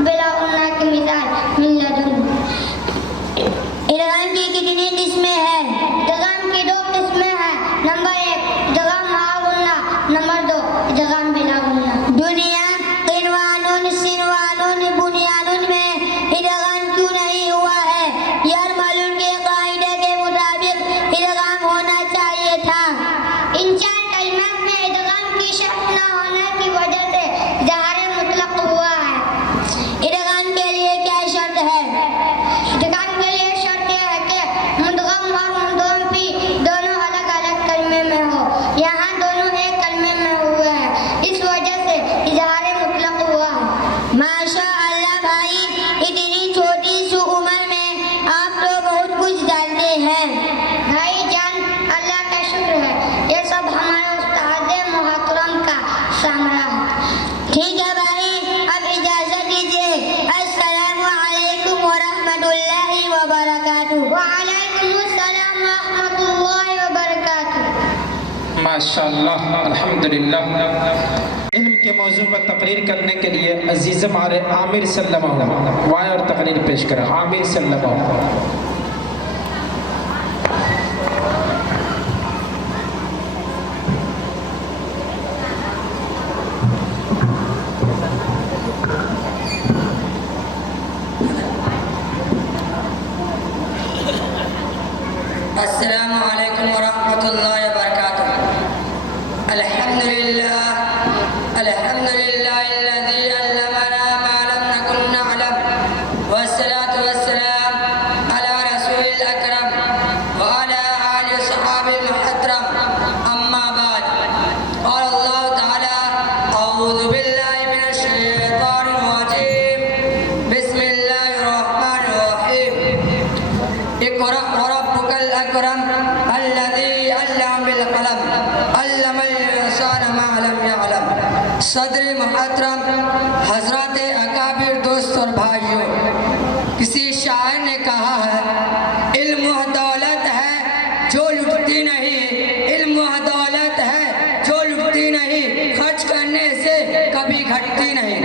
बिला माशाअल्लाह भाई, इतनी छोटी सी उम्र में आप तो बहुत कुछ जानते हैं। भाईजान, अल्लाह का शुक्र है, ये सब हमारे उस्ताद मोहतरम का समरा है। ठीक है भाई, अब इजाजत दीजिए। अस्सलामु अलैकुम व रहमतुल्लाहि व बरकातुहू। व अलैकुम अस्सलाम व रहमतुल्लाहि व बरकातुहू। माशाअल्लाह, अल्हम्दुलिल्लाह। इल्म के मौजू पर तकरीर करने के लिए अजीज़ आमिर सल्लल्लाहु वाय और तकरीर पेश करा। आमिर सल्लल्लाहु। अस्सलामु अलैकुम व रहमतुल्लाहि व बरकातुहू। अल्हम्दुलिल्लाह अल्हम्दुलिल्लाहिल्लज़ी अल्लमना मा लम नकुन नअलम वस्सलातु वस्सलाम अला रसूलिल अकरम व अला आलिहि वसहबिल मुहतरम। अम्मा बाद, क़ाल अल्लाहु तआला अऊज़ु बिल्लाहि मिनश शैतानिर रजीम। बिस्मिल्लाहिर रहमानिर रहीम। इक़रा व रब्बुकल अकरम अल्लज़ी अल्लम बिल क़लम अल्लमल इंसान मा लम यअलम। सदर मुहतरम, हज़रात अकाबिर, दोस्त और भाइयों, किसी शायर ने कहा है, इल्म वह दौलत है जो लुटती नहीं, इल्म वह दौलत है जो लुटती नहीं, खर्च करने से कभी घटती नहीं।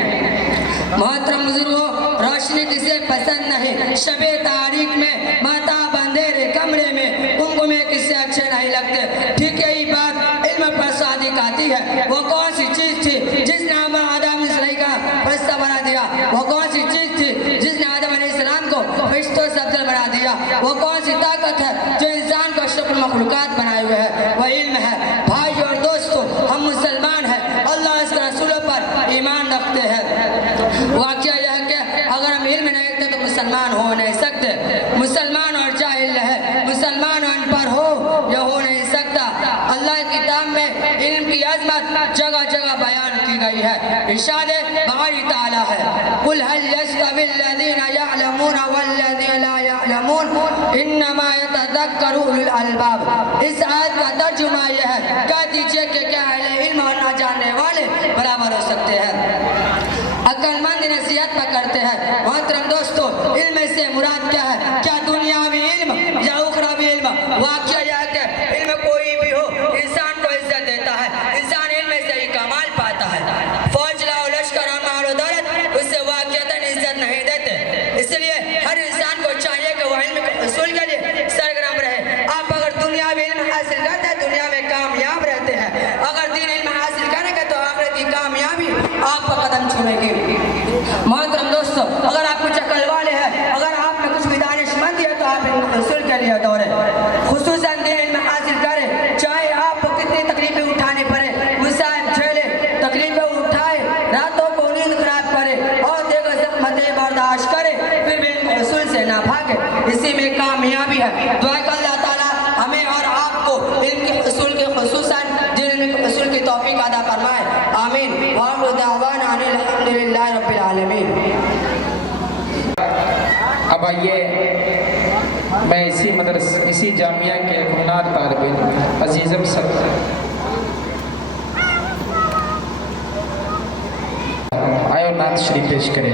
मोहतरम बुजुर्गों, रोशनी किसे पसंद नहीं, शबे तारीख में महताब अंधेरे कमरे में कुमकुमे किसे अच्छे नहीं लगते। ठीक यही बात इल्म पर सादिक आती है। वो कौन सी चीज थी जिसने आदम अलैहि का फरिश्ता बना दिया? वो कौन सी चीज थी जिसने आदम अलैहिस्सलाम को फरिश्तों से अफजल बना दिया? वो कौन सी ताकत है जो इंसान को अशरफुल मखलूकात बनाए हुए है? वह इल्म है। भाई और दोस्तों, हम मुसलमान हैं, अल्लाह इसके रसूलों पर ईमान रखते हैं। वाक़या यह है कि अगर हम इल्म नहीं रखते तो मुसलमान हो नहीं सकते। मुसलमान और जाहिल है, मुसलमान और अनपढ़ हो यह हो नहीं सकता। अल्लाह की किताब में इल्म की अज़मत जगह जगह बयान की गई है। इरशाद बारी ताला है, कुल हल यस्तविल लज़ीना यअलमून वल्लज़ीना ला यअलमून इन्नमा यतज़क्करु उलुल अलबाब। इस आयत का तर्जुमा यह है, कह दीजिए कि क्या अहले इल्म और ना जानने वाले बराबर हो सकते हैं? अक्लमंद नसीहत पर करते हैं। मोहतरम दोस्तों, इल्म से मुराद क्या है? क्या दुनियावी इल्म या उखरावी इल्म? वाक़या यह है कि इल्म कोई भी हो, इंसान को इज्जत देता है। इंसान इल्म से ही कमाल पाता है। फौज लाओ, लश्कर और माल और दौलत उससे वाक़यातन इज्जत नहीं देते। इसलिए हर इंसान को चाहिए कि वह इल्म के उसूल के लिए सरगर्म रहे। आप अगर दुनियावी इल्म हासिल करते हैं, दुनिया में कामयाब रहते हैं। अगर दीन इल्म हासिल करेंगे तो आखिरत की कामयाबी आपका कदम छूएगी। मोहतरम दोस्तों, अगर आप कुछ अकल वाले हैं, अगर आप में कुछ भी दानिशमंदी है तो आप उसूल के लिए दौड़े, खुसूसन दीन इल्म हासिल करें। चाहे आपको कितनी तकलीफें उठानी पड़े, मुसाइब झेले, तकलीफें उठाए, रातों को नींद खराब करे और देखो ज़ख्मतें बर्दाश्त करे, फिर भी उसूल से ना भागे। इसी में कामयाबी है। दुआ कर अल्लाह ताला हमें और आपको इल्म के उसूल के खुसूसन दीन इल्म के उसूल की तौफीक अता फरमाए। आमीन। वाहिर दावाना अल्हम्दुलिल्लाहि रब्बिल आलमीन। अब आइए, मैं इसी जामिया के गुमनार तालिब इल्म अजीज़म सब आयो नात शरीफ पेश करें।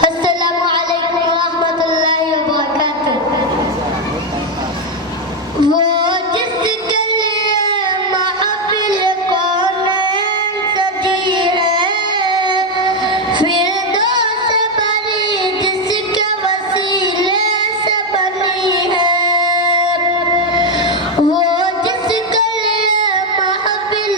अस्सलामु अलैकुम व रहमतुल्लाहि व बरकातुहू। वो जिसके लिए महफिल कौनैन सजी है, फिरदौस से बनी जिसके वसीले से बनी है। वो जिसके लिए महफिल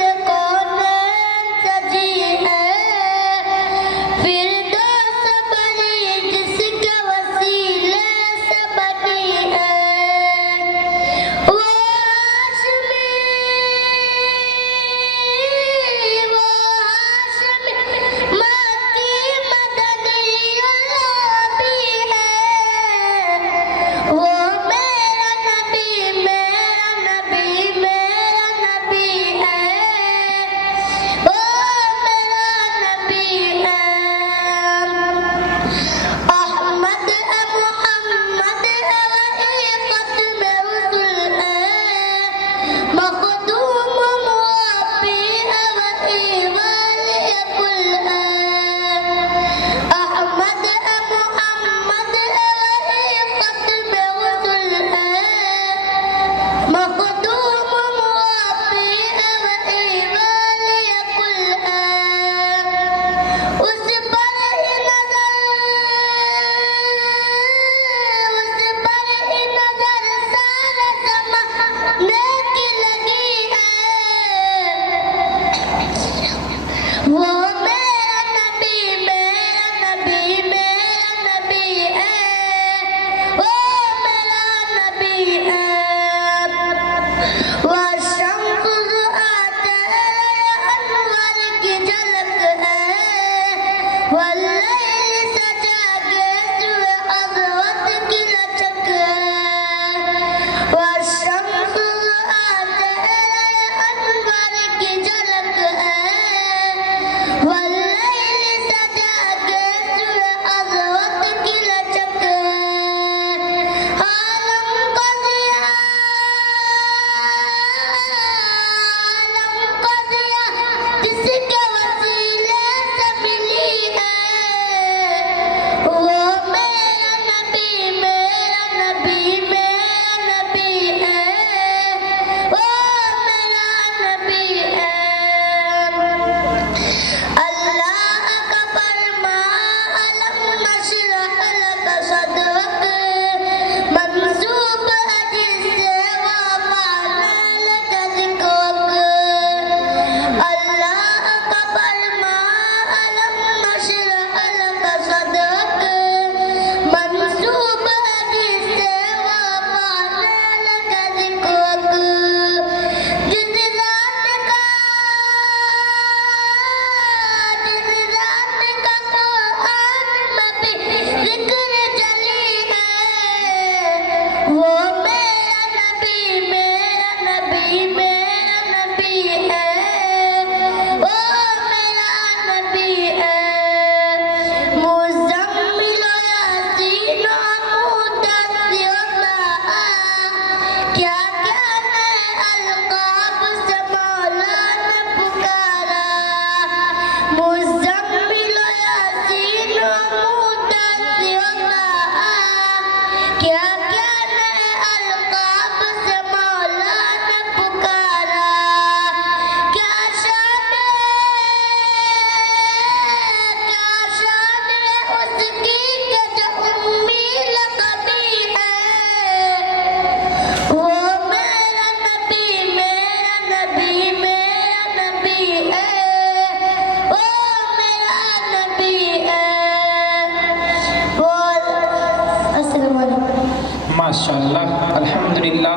माशाअल्लाह अल्हम्दुलिल्लाह,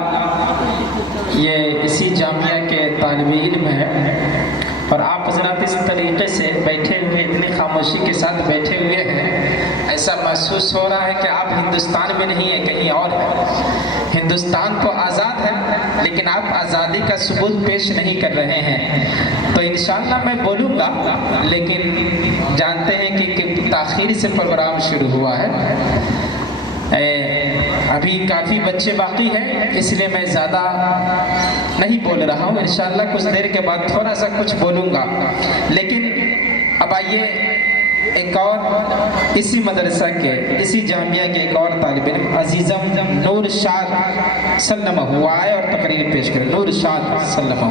ये इसी जामिया के तालिब इल्म है और आप हजरात इस तरीके से बैठे हुए, इतनी खामोशी के साथ बैठे हुए हैं, ऐसा महसूस हो रहा है कि आप हिंदुस्तान में नहीं है, कहीं और है। हिंदुस्तान तो आज़ाद है लेकिन आप आज़ादी का सबूत पेश नहीं कर रहे हैं। तो इंशाअल्लाह मैं बोलूँगा, लेकिन जानते हैं कि ताख़ीर से प्रोग्राम शुरू हुआ है, अभी काफ़ी बच्चे बाकी हैं, इसलिए मैं ज़्यादा नहीं बोल रहा हूँ। इंशाअल्लाह कुछ देर के बाद थोड़ा सा कुछ बोलूँगा। लेकिन अब आइए एक और इसी मदरसा के, इसी जामिया के एक और तालिब इल्म अजीज़म नूर शाद सल्लम हुआ है और तकरीर पेश करें। नूर शाद सल्लम।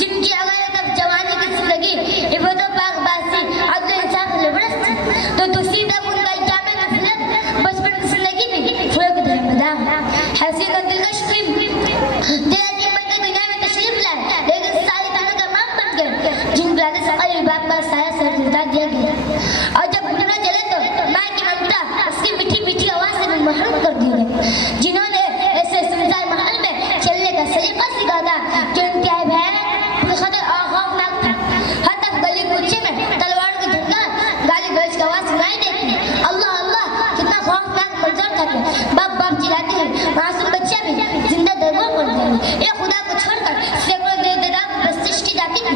जिनकी अगर जवानी की जिंदगी इबादत पाकबाजी अदल इंसाफ लबरस तो दूसरी तरफ उनका जामे नफरत बचपन की जिंदगी में फर्क धर्मदार हसीन और दिलकश फिल्म तेजी में दुनिया में तशरीफ लाए लेकिन सारी ताना का माम बन गए जिन ब्लादे सकाल बाप का साया सरदर्दा दिया गया और जब घटना चले तो माँ की ममता उसकी मीठी मीठी आवाज से महरूम कर दी गई जिन्होंने ऐसे सुनसान महल में चलने का सलीका सिखाया जो इंतहाई भयानक खतर और खौफनाक था। हर तरफ गली कूचे में तलवार की झटका गाली गलौज की आवाज सुनाई देती है। अल्लाह अल्लाह कितना खौफनाक मंजर था। बाप बाप चिल्लाते हैं, मासूम बच्चा भी जिंदा दरबार कर दिया। ये खुदा को छोड़कर सैकड़ों देवदार की बस्तिश की जाती थी।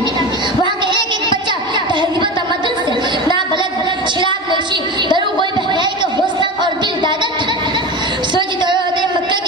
वहाँ के एक एक बच्चा तहजीब तमद्दुन से नाबलद शराब नोशी दरो कोई बहराई का हौसला और दिल दादत था। सोच दरो मक्के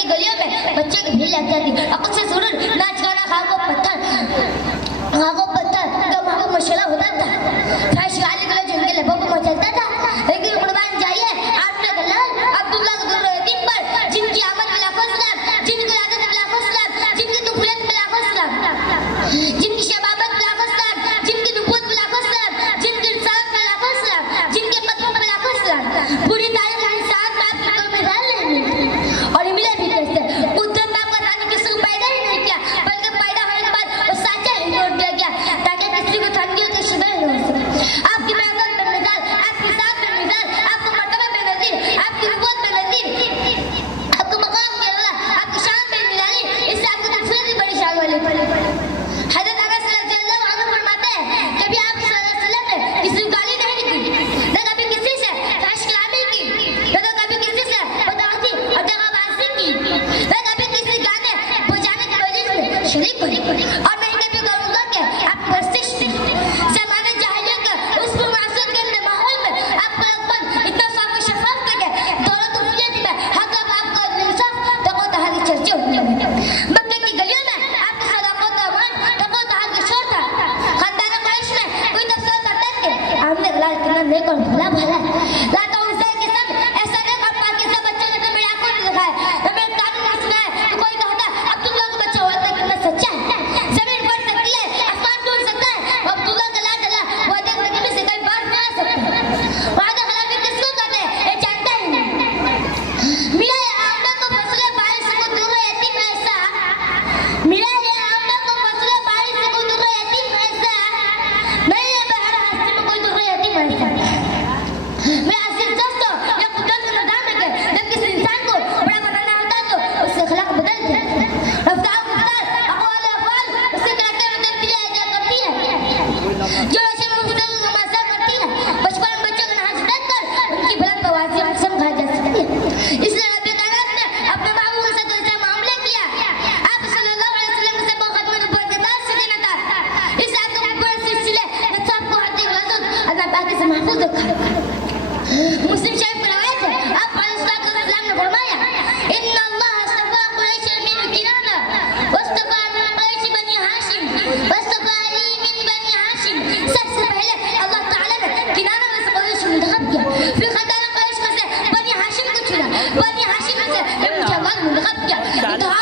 बनी हाशिम से ये मुझे अल्लाह ने मुंतखब किया। इंतहा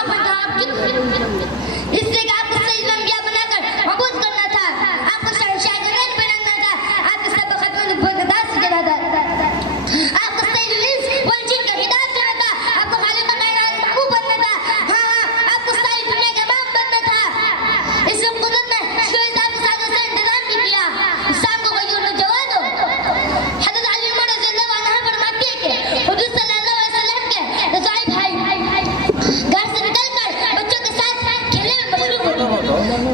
इससे कि आपको सही अंबिया बनाकर मबूस करना था, आपको शहंशाह जलाल बनाना था, आपको सब खत्म बगदाद से देना था, आपको सही रिलीज वंचित का हिदायत देना था, आपको खालिद कायनात महबूब बनना था, हाँ हाँ आपको सारी दुनिया का इमाम बनना था। इस कुदरत में शुरू आपके साथ ऐसा इंतजाम भी किया। शाम को कोई नौजवान हो हज़रत अली उमर रज़ियल्लाहु अन्हु फरमाते हैं कि हुजूर सल्लल्लाहु अलैहि वसल्लम के रज़ाई भाई घर से निकलकर बच्चों के साथ खेलने में मशरूफ होते।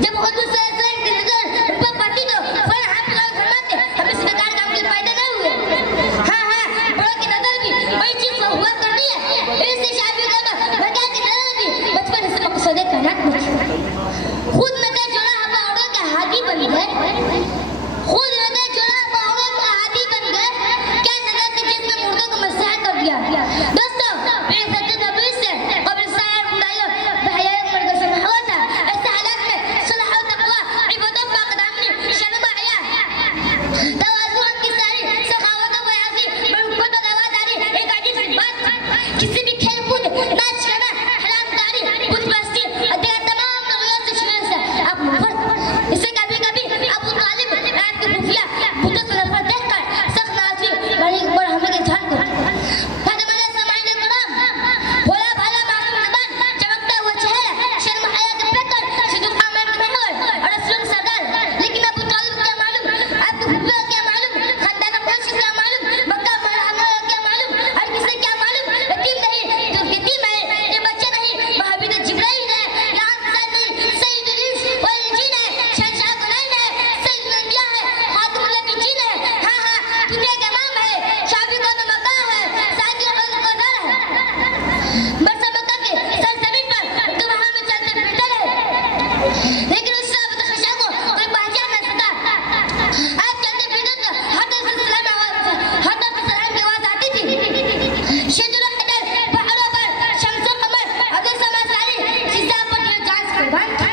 जब हुजूर सल्लल्लाहु अलैहि वसल्लम की नजर उन पर पड़ती तो फौरन हाथ लगाकर फरमाते हम इस बेकार काम के फायदे नहीं हुए। हाँ हाँ बड़ों की नजर भी बड़ी चीज में हुआ करती है। इससे शादी का बच्चा की नजर भी बचपन से मकसद कायनात में खुद नजर जोड़ा हवा औरों के हाथी बन गए, खुद नजर जोड़ा हवा औरों के हाथी बन गए। क्या नजर के जिसमें मुर्दों को मसहा कर दिया। दोस्तों मेरे सच्चे नबी से कब्र सायर बुराइयों बहया उम्र का समय हुआ था। ऐसे हालात में सुलह और तकवा इबादत पाकदामी शर्म आया तवाज़ु की सारी सखावत और बयासी बड़ुपत और रवादारी एक अजीब सी बात थी। किसी भी खेल कूद नाच गाना हरामकारी बुतपरस्ती अध्ययन तमाम नौरियों से शुरू से आप मुफर इससे कभी कभी अबू तालिब रात की खुफिया बुतों से नफरत देखकर सख्त नाज़ी बड़ी बड़ हमले के झाड़ कर फतेमाने समाइने कराम भोला भाला मासूम ज़बान चमकता हुआ चेहरा शर्म हया के पेकर सिद्दीक़ आमिर के महवर और रसूल सरदार। लेकिन अबू तालिब क्या मालूम, आपकी खुफिया क्या मालूम, खानदान कुरैश क्या मालूम, मक्का मरहमा क्या मालूम, हर किसे क्या मालूम। यतीम नहीं तो यतीम है, ये बच्चा नहीं महावीर जिब्राइल है, लांसर नहीं सैयदुल इंस वल जिन है, शहंशाह कुनैन है, सैयदुल अंबिया है, खातमुल नबीयीन है, हाँ हाँ दुनिया का इमाम है, शाफी का मक्का है, साकिर उल कदर है। बरसा मक्का के सरजमीन पर तो वहाँ में चलते फिरते रहे, लेकिन उस साबित खशा को कोई पहचान न सका। आज चलते फिरते तो हर तरफ से सलाम की आवाज आती थी। शेजुल हजर पहाड़ों पर शम्सो कमर अब्दुल समाद सारी चीज़ें पर ये चांस कुर्बान था।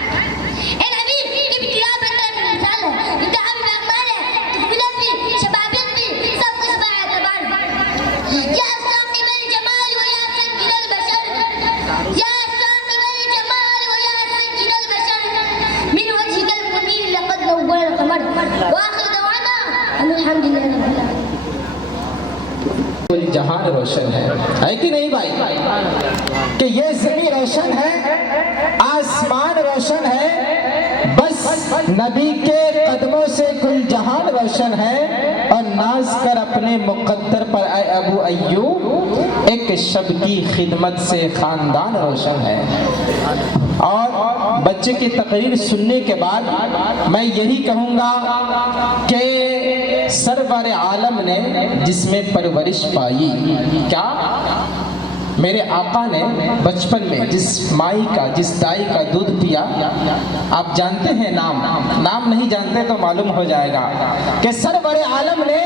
ए नबी इब्तिला बंदर मिसाल है, इंतहा भी अकबार है, तकबीरत भी शबाबियत भी सब कुछ बाएतबार। या साक़िब अल जमाल व या सज्जिद अल बशर, या साक़िब अल जमाल व या सज्जिद अल बशर मिन वजहिकल मुनीर लक़द नव्वर अल क़मर व आखिर दवाना अल्हम्दुलिल्लाहि रब्बिल आलमीन। कुल जहान रोशन है कि नहीं भाई? कि ये ज़मीन रोशन है, आसमान रोशन है, बस नबी के कदमों से कुल जहान रोशन है। और नाज कर अपने मुक़द्दर पर आए अबू अय्यूब, एक शब की खिदमत से खानदान रोशन है। और बच्चे की तकरीर सुनने के बाद मैं यही कहूँगा कि सरवर आलम ने जिसमें परवरिश पाई, क्या मेरे आका ने बचपन में जिस माई का जिस दाई का दूध पिया, आप जानते हैं नाम नहीं जानते तो मालूम हो जाएगा कि सरवर आलम ने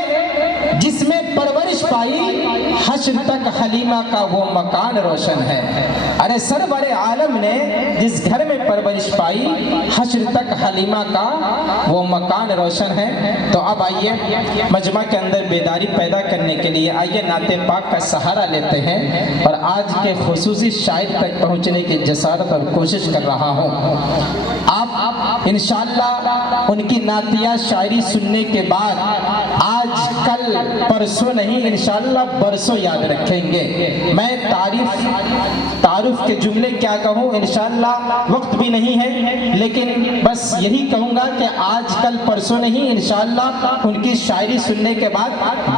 जिसमें परवरिश पाई, हश्र तक हलीमा का वो मकान रोशन है। अरे सरवर आलम ने जिस घर में परवरिश पाई, हश्र तक हलीमा का वो मकान रोशन है। तो अब आइए मजमा के अंदर बेदारी पैदा करने के लिए आइए नाते पाक का सहारा लेते हैं और आज के खुसूसी शायर तक पहुंचने की जसारत और कोशिश कर रहा हूं। आप इंशाअल्लाह उनकी नातिया शायरी सुनने के बाद आज कल परसों नहीं इंशाअल्लाह बरसों याद रखेंगे। मैं तारुफ के जुमले क्या कहूँ, इंशाअल्लाह वक्त भी नहीं है, लेकिन बस यही कहूँगा कि आज कल परसों नहीं इंशाअल्लाह उनकी शायरी सुनने के बाद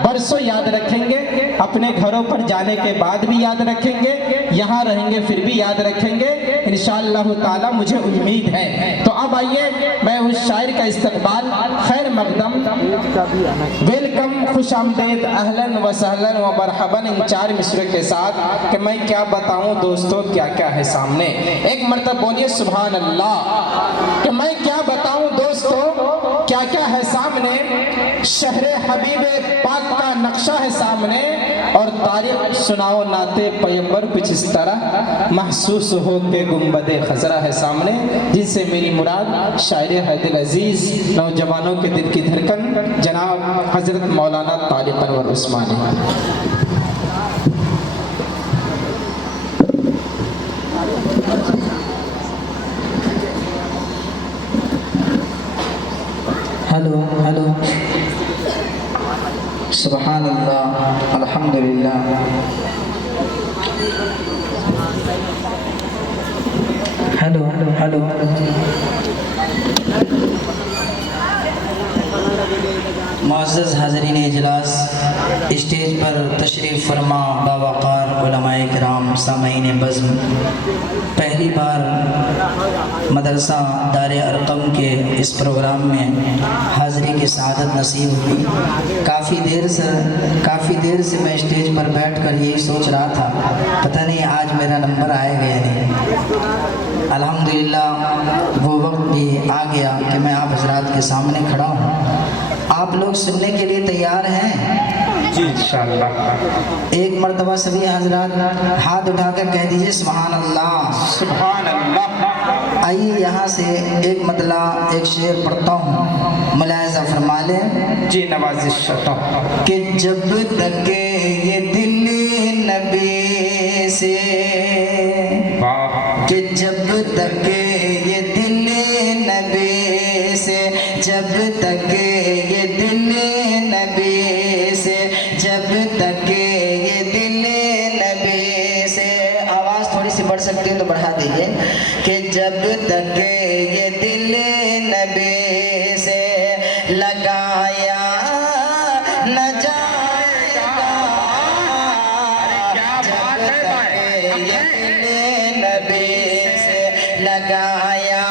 बरसों याद रखेंगे। अपने घरों पर जाने के बाद भी याद रखेंगे, यहाँ रहेंगे फिर भी याद रखेंगे इंशाअल्लाह ताला, मुझे उम्मीद है। तो अब आइए मैं उस शायर का इस्तकबाल खैर मकदम वेलकम खुश आमदेद अहलन व सहलन व मरहबन इन 4 मिसरे के साथ कि मैं क्या बताऊं दोस्तों क्या क्या है सामने। एक मरतबा बोलिए सुभान अल्लाह। कि मैं क्या बताऊं दोस्तों क्या क्या है सामने। शहरे हबीबे पाक का नक्शा है सामने और तारीख सुनाओ नाते पैगंबर कुछ इस तरह महसूस हो के गुंबदे खजरा है सामने, जिनसे मेरी मुराद शायर हैदर अजीज नौजवानों के दिल की धड़कन जनाब हजरत मौलाना तारिक अनवर उस्मानी। सुभान अल्लाह, अल्हम्दुलिल्लाह। हेलो हेलो मुअज़्ज़ज़ हाज़रीन इजलास, स्टेज पर तशरीफ़ फरमा बावक़ार उलमाए किराम, सामईन बज़्म, पहली बार मदरसा दारे अरक़म के इस प्रोग्राम में हाज़री की सआदत नसीब हुई। काफ़ी देर से मैं स्टेज पर बैठकर यही सोच रहा था, पता नहीं आज मेरा नंबर आएगा या नहीं। अल्हम्दुलिल्लाह वो वक्त भी आ गया कि मैं आप हज़रात के सामने खड़ा हूँ। आप लोग सुनने के लिए तैयार हैं? जी इंशाअल्लाह। एक मर्तबा सभी हज़रात हाथ उठाकर कह दीजिए सुभान अल्लाह। सुभान अल्लाह। आइए यहाँ से एक मतला एक शेर पढ़ता हूँ, मुलाहिज़ा फरमा लें। जी नवाज़िश कि जब तक ये दिल नबी से, कि जब तक ये दिल नबी से, जब तक ये दिल नबी से, जब तक ये दिल नबी से, आवाज़ थोड़ी सी बढ़ सकती है तो बढ़ा दीजिए। कि जब तक ये दिल नबी से लगाया न जाएगा, जब तक ये दिल नबी से लगाया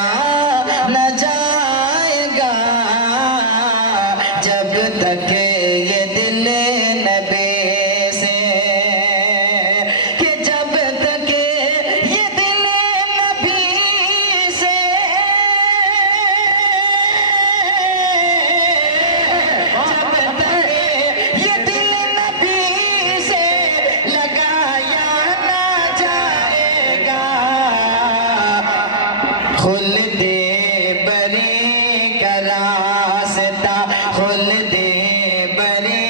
न जाएगा, जब तक ये दिल नबी से, कि जब तक ये दिल नबी से, जब तक ये दिल नबी से लगाया ना जाएगा, खुल्दे बरी का रास्ता, खुल्दे बरी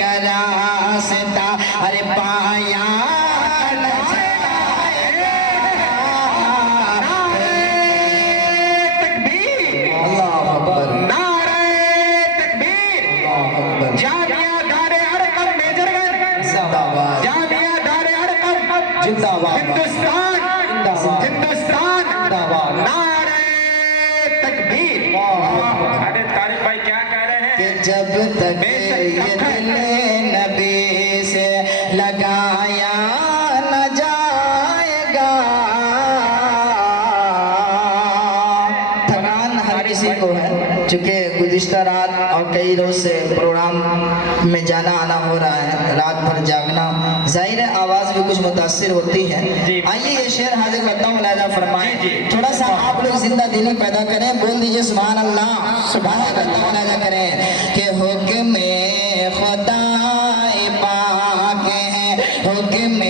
का रास्ता, अरे पाया न जाएगा। अल्लाह अकबर, नारे तकबीर। अल्लाह अकबर। जामिया दारे अरक़म मेजरगंज, जिंदाबाद, जामिया दारे अरक़म जिंदाबाद, हिंदुस्तान, जिंदाबाद, हिंदुस्तान, जिंदाबाद। नारे तकबीर। अरे तारिक भाई क्या कह रहे हैं? कि जब तक ये दिल नबी से लगाया न जाएगा, थकान हर किसी को है, चूँकि गुज़िश्ता रात और कई रोज से प्रोग्राम में जाना आना हो रहा है, रात भर जागना, जाहिर है आवाज़ भी कुछ मुतासिर होती है। आइए ये शेर हाजिर करता हूँ, मुलाहिज़ा फरमाएं। थोड़ा सा आप लोग जिंदा दिली पैदा करें, बोल दीजिए सुभान अल्लाह। सुभान करता हूँ, मुलाहिज़ा करें कि हुक्म खुदाए पाक है, हुक्म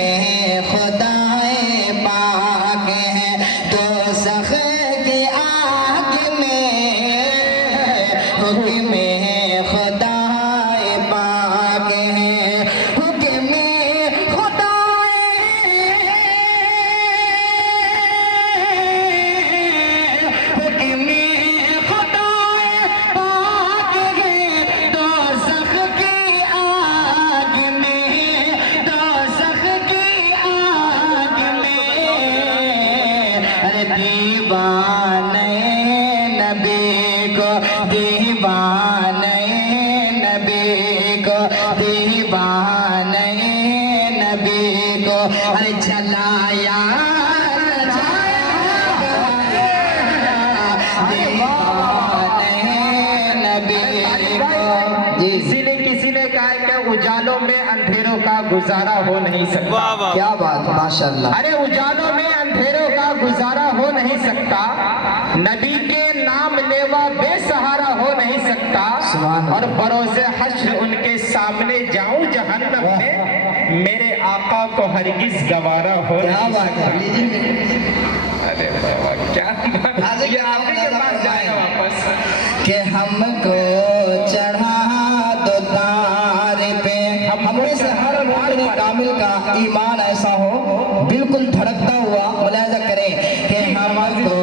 खुदाए पाक है, दोज़ख की आग में, हुक्म खुदाए पाक है, हुक्म खुदाए, हुक्म खुदाए पाक है, दोज़ख की आग में, दोज़ख की आग में, अरे दीवाने नबी को, दीवाने नबी को, दीवाने नबी को, अरे जलाया न जाएगा, दीवाने नबी को। जी किसी ने कहा है कि उजालों में अंधेरों का गुजारा हो नहीं सकता। क्या बात, माशाल्लाह। अरे उजालों में अंधेरों का गुजारा हो नहीं सकता, नबी के नाम लेवा बेसहारा हो नहीं सकता, सुभान और बरोज़े हश्र उनके सामने जाऊं जहन्नम में, मेरे आका को हरगिज गवारा हो क्या नहीं बात है, लीजिए। अरे बाबा क्या ये आप ही के पास जाएगा वापस। कि हमको चढ़ा दो तार पे, हमें से हर मोमिन कामिल का ईमान ऐसा हो बिल्कुल धड़कता हुआ, मुलाहिज़ा करें कि हमको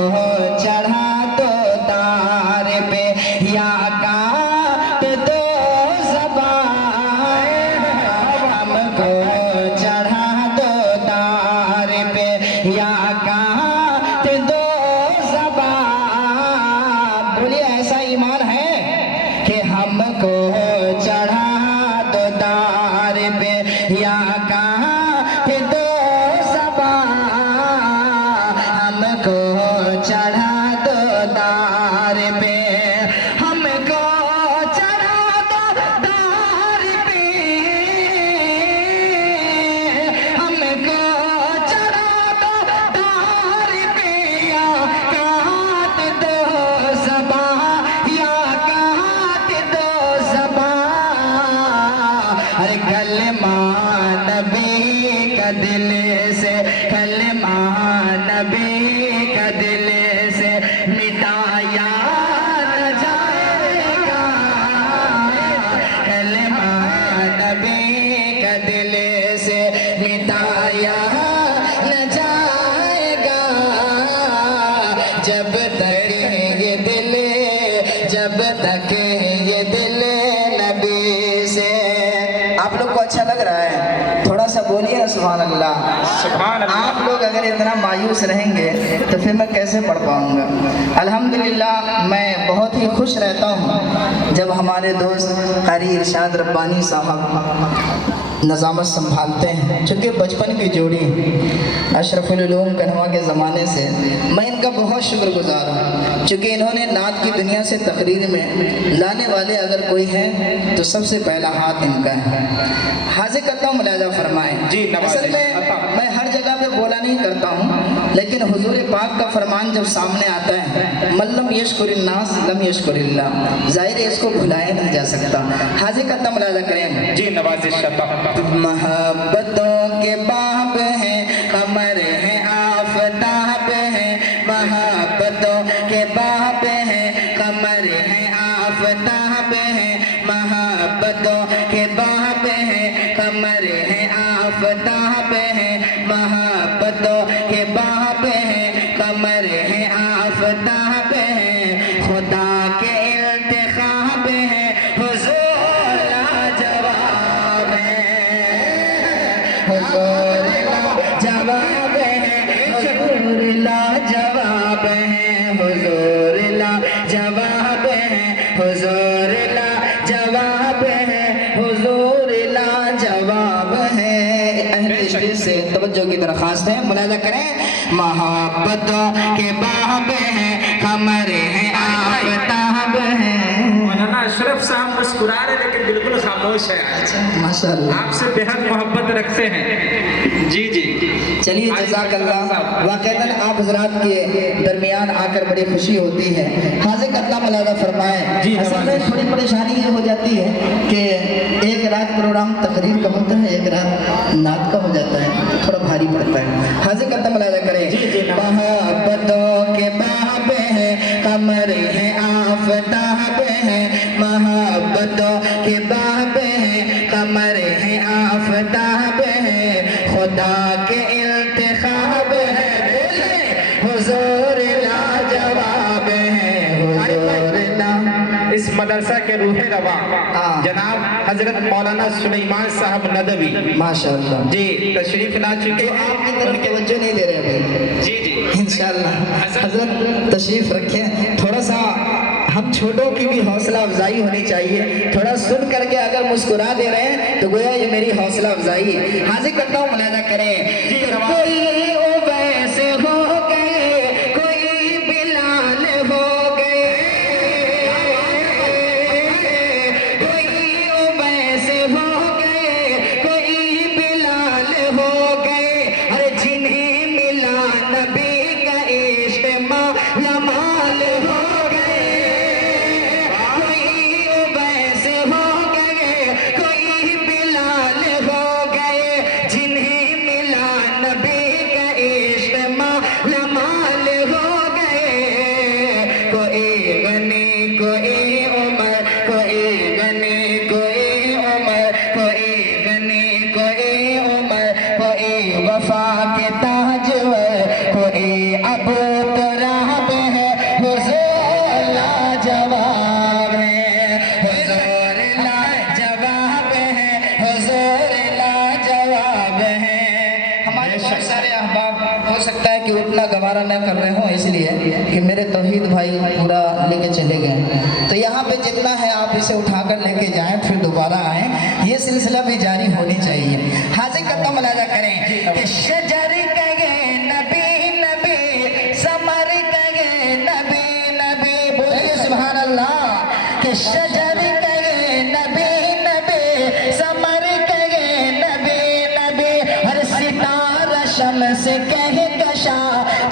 चढ़ा दो तार पे, या का तो दो ज़बान या कहाँ थे दो ज़बां। बोलिए ऐसा ईमान है कि हमको चढ़ा दो दार पे, या कहाँ थे दो ज़बां, हमको चढ़ा दो दार पे, हमको चढ़ा दो दार पे, हमको चढ़ा दो दार पे, या काट दो ज़बां, या काट दो ज़बां। अरे कलमा नबी का दिल से, कलमा नबी का दिल से मिटाया न जाएगा, कलमा नबी का दिल से मिटाया न जाएगा, जब तक ये दिल, जब तक ये दिल नबी से। आप लोग को अच्छा लग रहा है? थोड़ा सा बोलिए ना सुभान अल्लाह। सुभान अल्लाह। आप लोग अगर इतना मायूस रहेंगे तो फिर मैं कैसे पढ़ पाऊंगा। अल्हम्दुलिल्लाह मैं बहुत ही खुश रहता हूँ जब हमारे दोस्त कारी इरशाद रब्बानी साहब नज़ामत संभालते हैं, चूँकि बचपन की जोड़ी अशरफुल उलूम कन्हवा के ज़माने से मैं इनका बहुत शुक्रगुजार हूँ, चूँकि इन्होंने नात की दुनिया से तकरीर में लाने वाले अगर कोई हैं तो सबसे पहला हाथ इनका है। हाज़िर करता मुलाजा फरमाएं। जी, नवाज़िश। असल में मैं हर जगह पे बोला नहीं करता हूँ, लेकिन हुजूर पाक का फरमान जब सामने आता है, मल्लम यशकुरिन्नास लम यशकुरिल्लाह, ज़ाहिर है इसको भुलाया नहीं जा सकता। हाज़िर करता मुलाजा करें। जी नवाजिश मोहब्बतों के बाब हैं, कमर है आफताब है, मोहब्बतों के बाब हैं, कमर है आफताब है, मोहब्बतों के बाब हैं, कमर है आफताब है, मोहब्बतों के बाब हैं, कमर है आफताब है, खुदा के इल्तिखाब है, हुजूर लाजवाब है, हुजूर लाजवाब है, हुजूर लाजवाब है, हुजूर लाजवाब है, हुजूर लाजवाब है, हुजूर लाजवाब है। अहले इश्क़ से तवज्जो की दरख्वास्त है, मुलाज़ा करें। मोहब्बतों के बाब हैं, कमर है आफताब है। मौलाना अशरफ साहब मुस्कुरा रहे लेकिन बिल्कुल खामोश है। माशाअल्लाह, आपसे बेहद मोहब्बत रखते हैं। जी जी चलिए जज़ाकल्लाह। वाक़ईतन आप हज़रात के दरमियान आकर बड़ी खुशी होती है। हाज़िर करना मुलाज़ा फरमाएं। जी, असल में थोड़ी परेशानी ये हो जाती है कि एक रात प्रोग्राम तकरीर का होता है, एक रात नात का हो जाता है, थोड़ा भारी पड़ता है। हाज़िर करना मुलाज़ा करें। मोहब्बतों के बाब हैं, कमर है आफताब है, मोहब्बतों के बाब हैं, कमर है आफताब है, खुदा के इल्तिखाब है, हुजूर लाजवाब है, हुजूर ला। इस मदरसा के रूहे रवा हाँ। जनाब हजरत मौलाना सुलेमान साहब नदवी माशाअल्लाह जी तशरीफ ला चुके हैं। आपकी तरफ तवज्जो नहीं दे रहे भाई। जी जी इंशाअल्लाह हजरत तशरीफ रखें। थोड़ा सा हम छोटों की भी हौसला अफजाई होनी चाहिए। थोड़ा सुन करके अगर मुस्कुरा दे रहे हैं तो गोया ये मेरी हौसला अफजाई है। हाजिर करता हूँ, मुलाज़ा करें। कोई उवैस हो गए, कोई बिलाल हो गए, कोई उवैस हो गए, कोई बिलाल हो गए, अरे जिन्हें मिला नबी का इश्क मालामाल हो गए, कोई उवैस हो गए, कोई बिलाल हो गए, जिन्हें मिला नबी का इश्क मालामाल हो गए, कोई गनी कोई उमर, कोई गनी कोई उमर, कोई गनी कोई उमर, कोई वफा के ताजवर, कोई अबू तुराब है, हुजूर लाजवाब है, हुजूर लाजवाब है, हुजूर लाजवाब है। हमारे बहुत सारे अहबाब हो सकता है कि उतना गवारा न कर रहे हो, इसलिए कि मेरे तौहीद भाई पूरा लेके चले गए। तो यहाँ पे जितना है आप इसे उठाकर लेके जाएं, फिर दोबारा आएं। ये सिलसिला भी जारी होनी चाहिए। हाजिर कदम मुलाजा करें कि शजर कहे नबी नबी, समर कहे नबी नबी, बोलिए सुभान अल्लाह। कि शजर कहे नबी नबी, समर कहे नबी नबी, हर सितारा शम्स कहे कशा,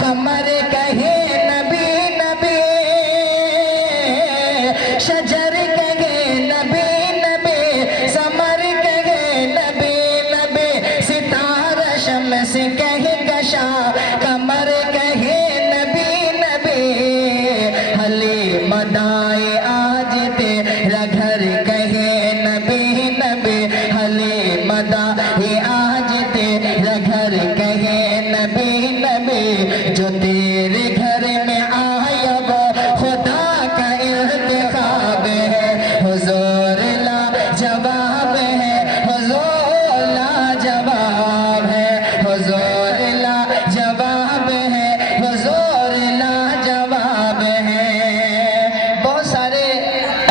कमर कहे नबी नबी, शजर कहे नबी नबी, समर कहे नबी नबी, सितारा शम्स कहे कशा, कमर कहे नबी नबी, हले मदाए आज तेरा घर कहे नबी नबी, हले मदाए आज तेरा घर कहे नबी नबी, जो तेरे घर में आया वो खुदा का इंतखाब है, हुजूर ला जवाब है, हुजूर ला जवाब है, हुजूर ला जवाब है, हुजूर ला जवाब है। बहुत सारे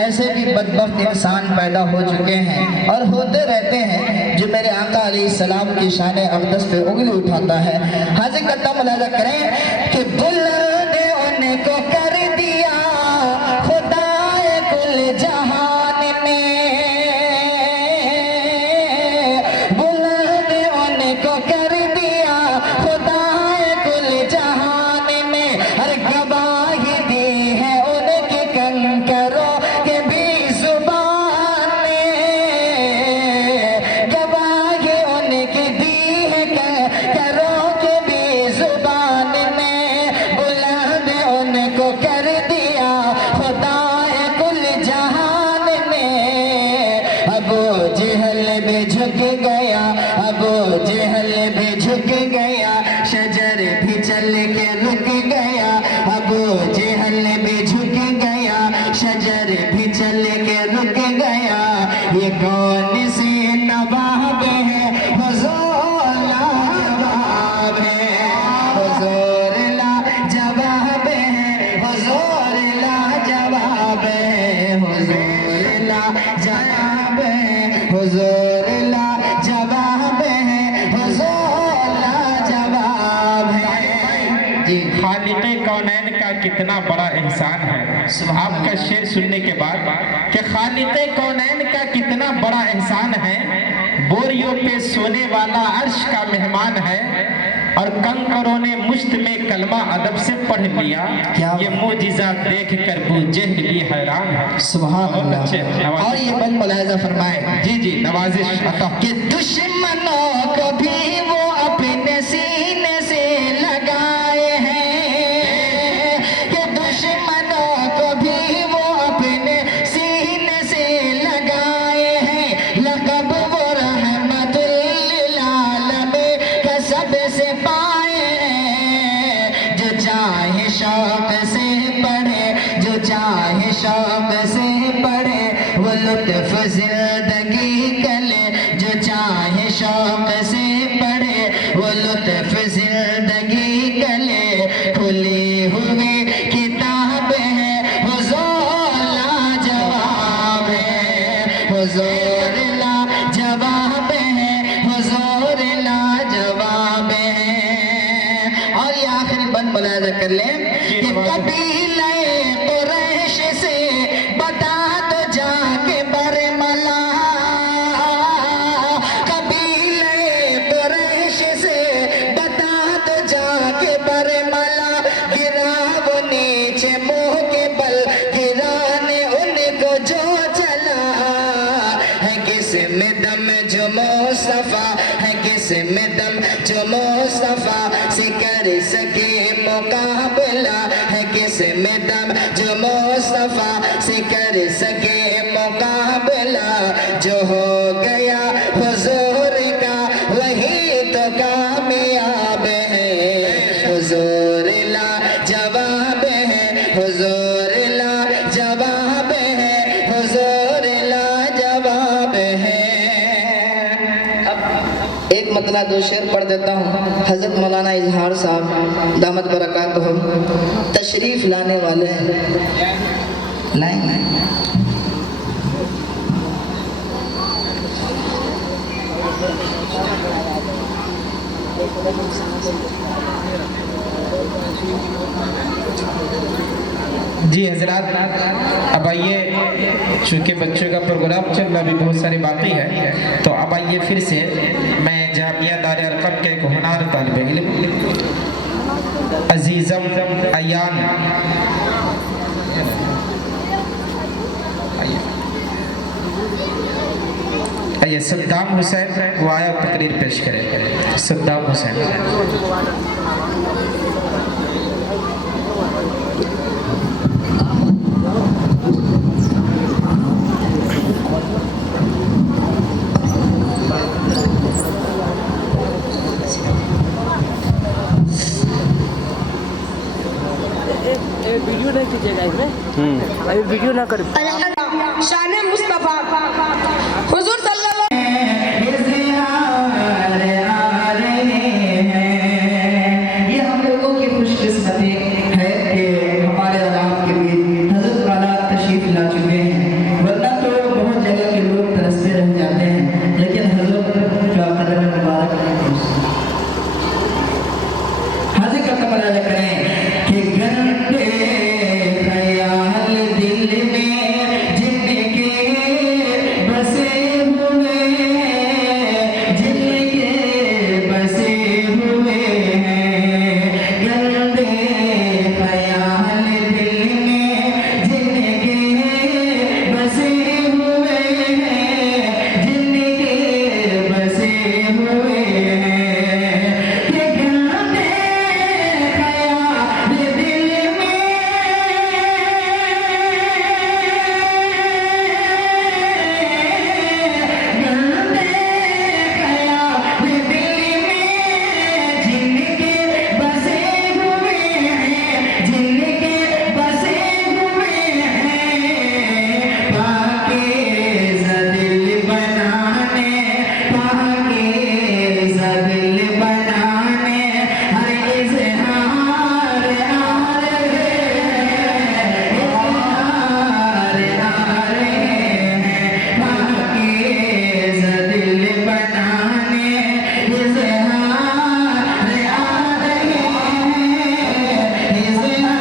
ऐसे भी बदबख्त इंसान पैदा हो चुके हैं और होते रहते हैं जो मेरे आका अलैहिस्सलाम की शान अक़दस पे उंगली उठाता है। हाजिर करता मुलाज़ा करें कि बुलंद उनको कर दिया खुदाए कुल जहान ने, बुलंद उनको कर दिया खुदाए कुल जहान ने, हर गवाही दी है उनके कंकरों के भी जुबान ने, गवाही उनकी दी है कंकरों के भी जुबान ने, बुलंद उनको कर दिया खुदाए कुल जहान ने। अबू जहल भी झुक गया, अबू जहल भी झुक गया, शजर भी चल के रुक गया, अबू जहल भी झुक गया, शजर भी चल के रुक गया, ये कौन सी नवाब है, हुजूर ला जवाब है, हुजूर ला जवाब है, हुजूर ला जवाब है, हुजूर ला जवाब है, हुजूर ला जवाब है, हुजूर ला जवाब है। जी खालिक़े कौनैन का कितना बड़ा एहसान है। आपका शेर सुनने के बाद कि खालिक़े कौनैन का कितना बड़ा एहसान है, बोरियों पे सोने वाला अर्श का मेहमान है, और कंकरों ने मुश्त में कलमा अदब से पढ़ लिया, ये मोजिज़ा देख कर बू जहल भी हैरान है। सुभान बहुत अल्लाह। अच्छे नवाज़िश। और ये बंद मुलाहिज़ा फरमाए जी जी नवाजिश अता। कि दुश्मनों को भी वो अपने सीने से लगाए हैं, कि दुश्मनों को भी वो अपने सीने से लगाए हैं, लक़ब वो रहमतुल लिल आलमीन का सबसे पाए हैं, जो चाहे शौक से पढ़े, जो चाहे शौक से पढ़े, वो लुत्फ़ ज़िंदगी कले, जो चाहे शौक से पढ़े, वो लुत्फ़ ज़िंदगी कले, खुली हुई किताब है, हुजूर ला जवाब है, हुजूर ला जवाब है, हुजूर ला जवाब है। और ये आखिरी बंद मुलाहिज़ा कर लें कि कबीले कुरैश से बता दो जाके बरमला, कबीले कुरैश से बता दो जाके बरमला, गिरा वो नीचे मुंह के बल, गिराने उनको जो चला, है किस में दम जो मुस्तफा, है किस में दम जो मुस्तफा से कर सके मुकाबला, है किस में दम जो मुस्तफा से कर सके मुकाबला, जो हो गया हुजूर का वही तो कामयाब है, हुजूर ला जवाब है, हुजूर ला जवाब है, हुजूर ला जवाब है। अब एक मतलब सिलसिला 2 शेर पढ़ देता हूँ। हज़रत मौलाना इजहार साहब दामत बरकातुहुम तशरीफ लाने वाले हैं। लाएंगे जी हजरात, अब आइए, चूँकि बच्चों का प्रोग्राम चल रहा, भी बहुत सारी बातें हैं, तो अब आइए फिर से मैं जामिया दार अरकम के एक होनार तालिब इल्म अजीज़म अयान आइए सद्दाम हुसैन वो आया तकरीर पेश करें। सद्दाम हुसैन। वीडियो नहीं कीजिएगा इसमें, अभी वीडियो ना कर। शान मुस्तफा हुजूर सल्लल्लाहु ये हम लोगों की खुशकिस्मती है कि हमारे आराम के बीच हज़रत वाला तशरीफ ला चुके हैं, वरना तो बहुत जगह के लोग तरसते रह जाते हैं, लेकिन हज़रत का कदम मुबारक हाजिर का कमरा करें कि गंदे ख्याल दिल में जिनके बसे हुए हैं, गंदे ख्याल दिल में जिनके बसे हुए हैं, जिनके बसे हुए हैं, कि गंदे ख्याल दिल में गंदे ख्याल दिल में जिनके बसे हुए हैं, जिनके बसे हुए हैं, पाकीज़ा दिल बनाने, पाकीज़ा दिल बनाने हर इज़हार आ रहे हैं, इज़हार आ रहे हैं, पाकीज़ा दिल बनाने इज़हार आ रहे हैं, इज़हार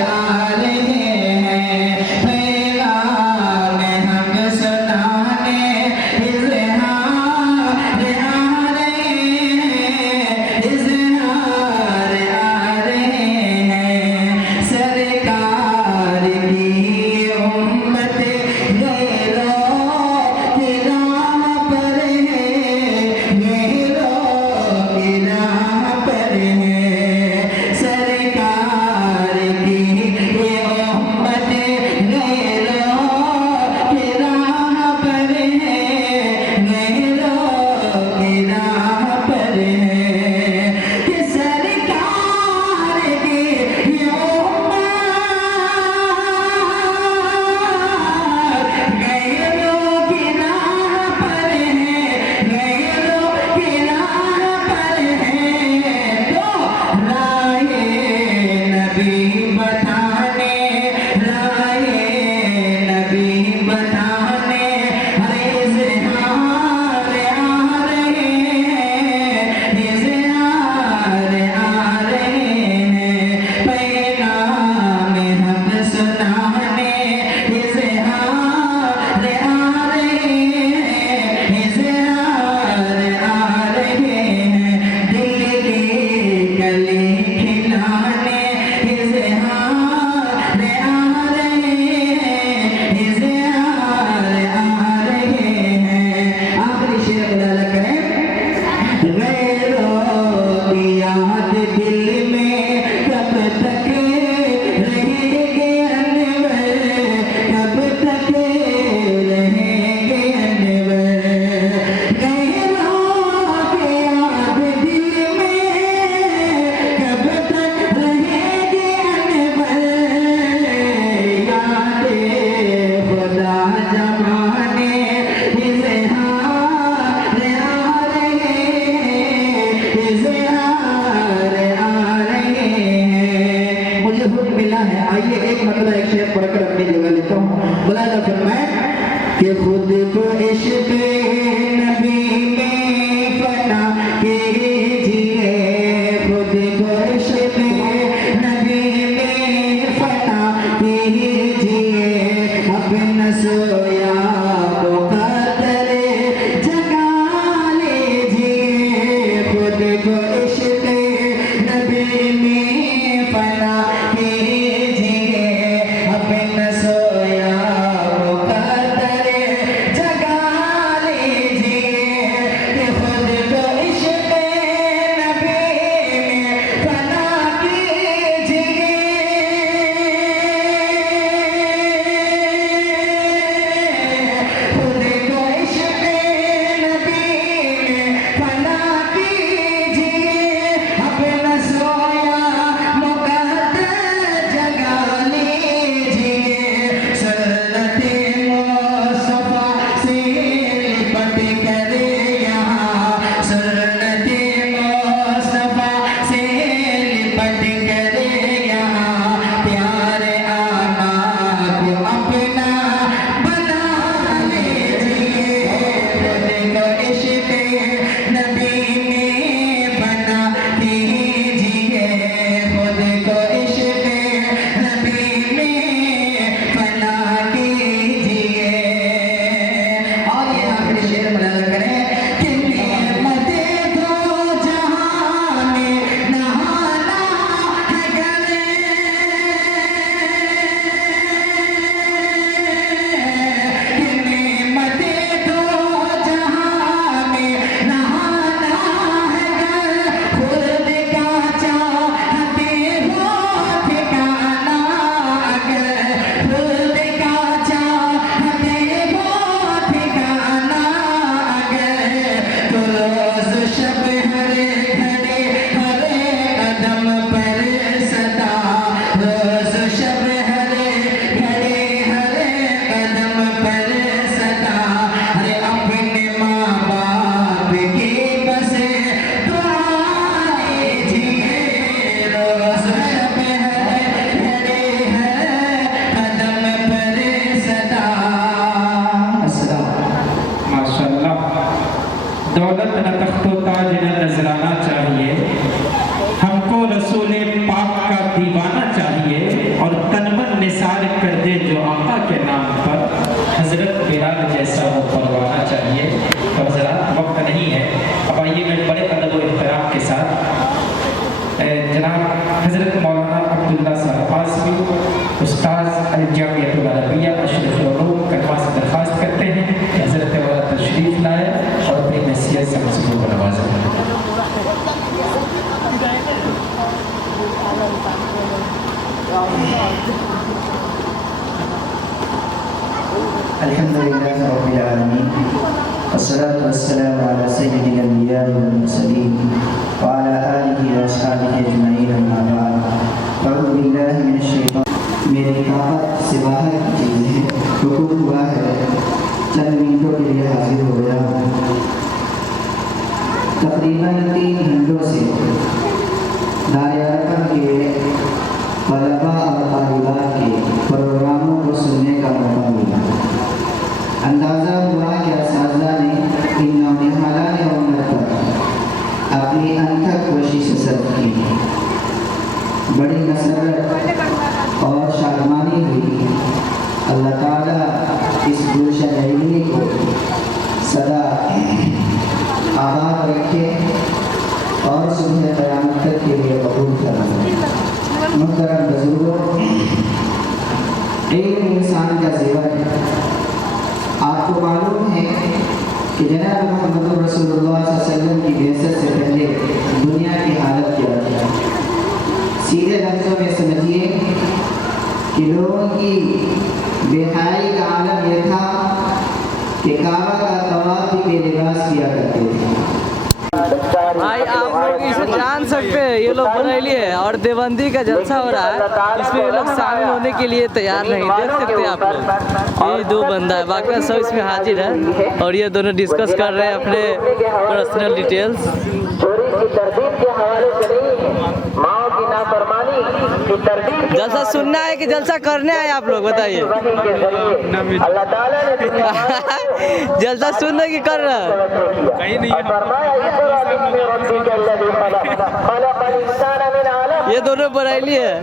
आ रहे हैं, पैगाम हम सुनाने इज़हार आ रहे हैं, इज़हार आ रहे हैं, सरकार की उम्मत गैरों की राह पर है, गैरों की राह पर है, सरकार की ये उम्मत गैरों की राह पर है, गैरों की राह पर है, कि सरकार की ये उम्मत गैरों की राह पर है, गैरों की राह पर है, तो राहे नबी बताने, राहे नबी बताने हर इज़हार आ रहे हैं, इज़हार आ रहे हैं, पैगाम हम सुनाने इज़हार आ रहे हैं, इज़हार आ रहे हैं, दिल की कली खिलाने इज़हार आ रहे हैं, इज़हार आ रहे हैं। आखिरी शेर गुलाला करें, गैरों की याद दिल में कब तक रहेंगे अनवर, कब तक रहेंगे अनवर, गैरों की याद दिल में कब तक रहेंगे अनवर, याद खुदा जमाने इज़हार आ रहे नबी में फना कीजिए अपना सोया मुकद्दर जगा लीजिए कि खुद को इश्क़ नबी में फना कीजिए खुद को इश्क़ नबी में फना कीजिए अपना सोया मुकद्दर जगा लीजिए सुन्नते मुस्तफ़ा से लिपट कर यहाँ सुन्नते मुस्तफ़ा से लिपट कर यहाँ प्यारे आका को अपना बना लीजिए खुद को इश्क़ नबी में बना लीजिए खुद को इश्क़ नबी में बना कीजिए और ये आखिरी शेर मुलाज़ा करें कि नेमतें दो जहां में नहाना है गले कि नेमतें दो जहां में नहाना है गल खुद का चाहते हो ठिकाना अगर खुद का चाहते हो ठिकाना अगर तो रोज़ शब हर घड़ी हर कदम पर सदा रोज़ शब हर घड़ी हर कदम पर सदा अरे अपने माँ बाप की बस दुआ लीजिए रोज़ शब हर घड़ी हर कदम पर सदा अस्सलाम माशाल्लाह दौलत न तख्तो ताज न नजराना चाहिए हमको रसूल पाक का दीवाना चाहिए और तनमन निसार कर दे जो आका के नाम पर हजरत बिलाल जैसा वो परवाना चाहिए। तो हजरात वक्त नहीं है, अब आइए मैं बड़े अदब और एहतराम के साथ जनाब हजरत मौलाना अब्दुल्ला साहब आज़मी उस्ताद जामियतुल अरबिया अशरफुल उलूम कटवा से दरख्वास्त करते हैं कि हजरत वाला तशरीफ लाए और अपनी नसीहत से मुझको नवाजें। अल्हम्दुलिल्लाह रब्बिल आलमीन वस्सलातु वस्सलामु अला सय्यिदिल अंबिया वल मुरसलीन व अला आलिहि व अस्हाबिहि अजमईन अम्मा बाद अऊज़ु बिल्लाहि मिनश शैतान मेरी ताकत से बाहर की चीज़ है हुक्म हुआ है चंद मिनटों के लिए हाजिर हो गया तकरीबन 3 घंटों से दायरा के तलबा और तालिबात के प्रोग्रामों को सुनने का मौका मिला अंदाज़ा हुआ कि असातिज़ा ने इन नौनिहालान उम्मत पर अपनी अनथक कोशिश सर्फ की बड़ी मसरत और शादमानी हुई। अल्लाह ताला इस गुलशन इल्मी को सदा आबाद रखे और सुबह क़यामत तक के लिए कबूल फरमाए। मुहतरम बुजुर्गों, इल्म इंसान का ज़ेवर है। आपको मालूम है कि जनाब मोहम्मद रसूलुल्लाह सल्लल्लाहु अलैहि वसल्लम की बेइज्जत से पहले दुनिया की हालत क्या थी। सीधे लफ्ज़ों में समझिए कि लोगों की बेहाई का आलम यह था कि काबा का तवाफ भी बेलिबास किया करते थे। भाई आप लोग इसे जान सकते हैं, ये लोग बरेली है और देवबंदी का जलसा हो रहा है, इसमें ये लोग शामिल होने के लिए तैयार नहीं। देख सकते हैं आप लोग, ये 2 बंदा है, बाकी सब इसमें हाजिर है और ये दोनों डिस्कस कर रहे हैं अपने पर्सनल डिटेल्स। जलसा सुनना है कि जलसा करने आए आप लोग, बताइए। जलसा सुनने की कर रहा है कहीं नहीं है। ये दोनों बरेली है।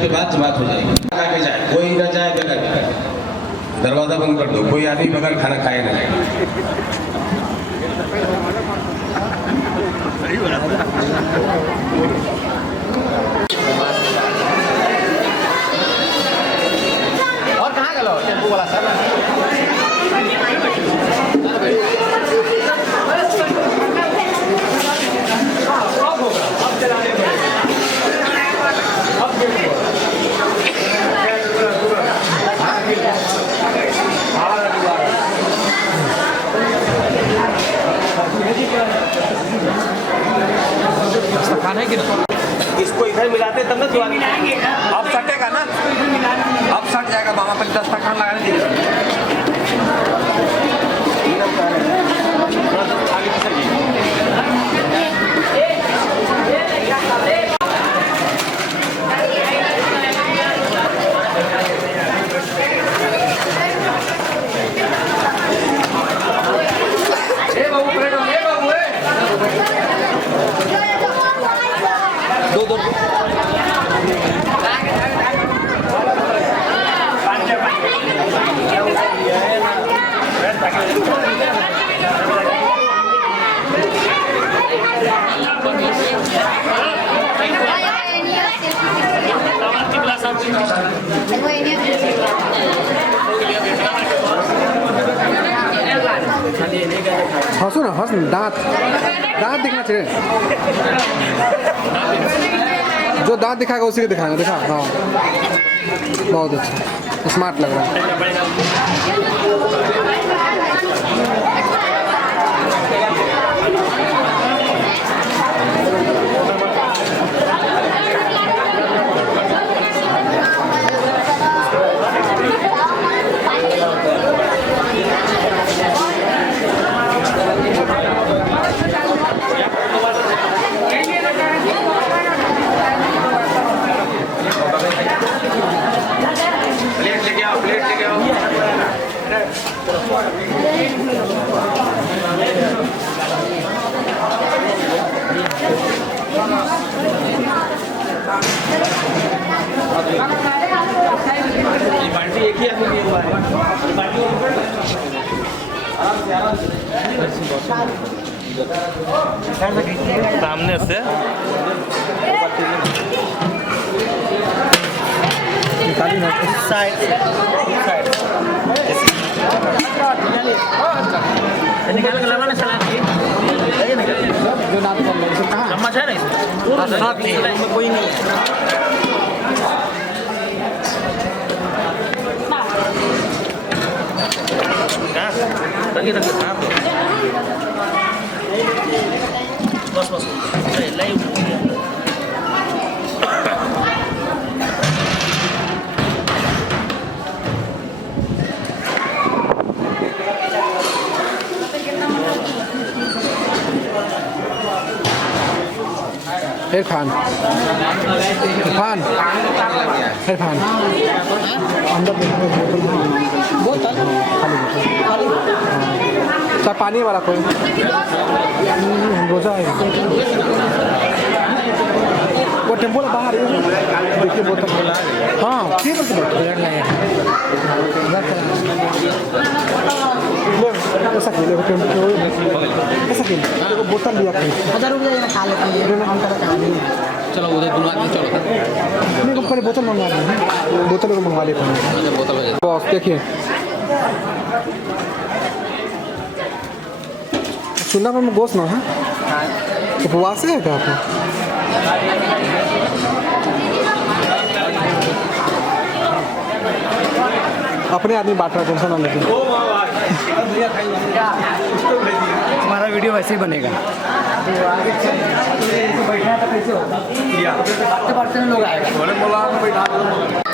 के बाद बात हो जाएगी। आगे जाए कोई ना जाए बगैर, दरवाजा बंद कर दो, कोई आदमी बगैर खाना खाए ना जाए। और कहाँ गलो टेम्पू वाला सर? खाना है कि ना? इसको इधर मिलाते तब ना तो अब सटेगा ना? अब सट जाएगा बाबा पर 10 तक खाना लगाने दीजिए। हंसो ना, हंस दांत दांत दिखना चाहिए। जो दांत दिखाएगा उसी को दिखाएंगे। दिखा, हाँ बहुत अच्छा, स्मार्ट लग रहा है। बाल्टी एक ही आदमी लिए हुआ है। सामने से निकाल के लगाना सलाद की जो नाम चम्मच है ना इसमें कोई नहीं है। रखिए बस बस इरफान इरफान इरफान अंदर बोतल खाली चाहे पानी वाला कोई रोजा है। वो टेम्पो बाहर देखिए बोतल। हाँ ठीक है ऐसा खेले ऐसा खेले बोतल लिया खा लेते हैं। चलो उधर बुला के चलो नहीं को पहले बोतल मंगवा दी, बोतल को मंगवा लेते हैं। बोतल बॉस देखिए सुना में गोश्त ना है उपवास है क्या आपको? अपने आदमी बांट रहा है, टेंशन ना लेते। हमारा वीडियो वैसे ही बनेगा। बैठना तो कैसे होगा? लोग आएगा।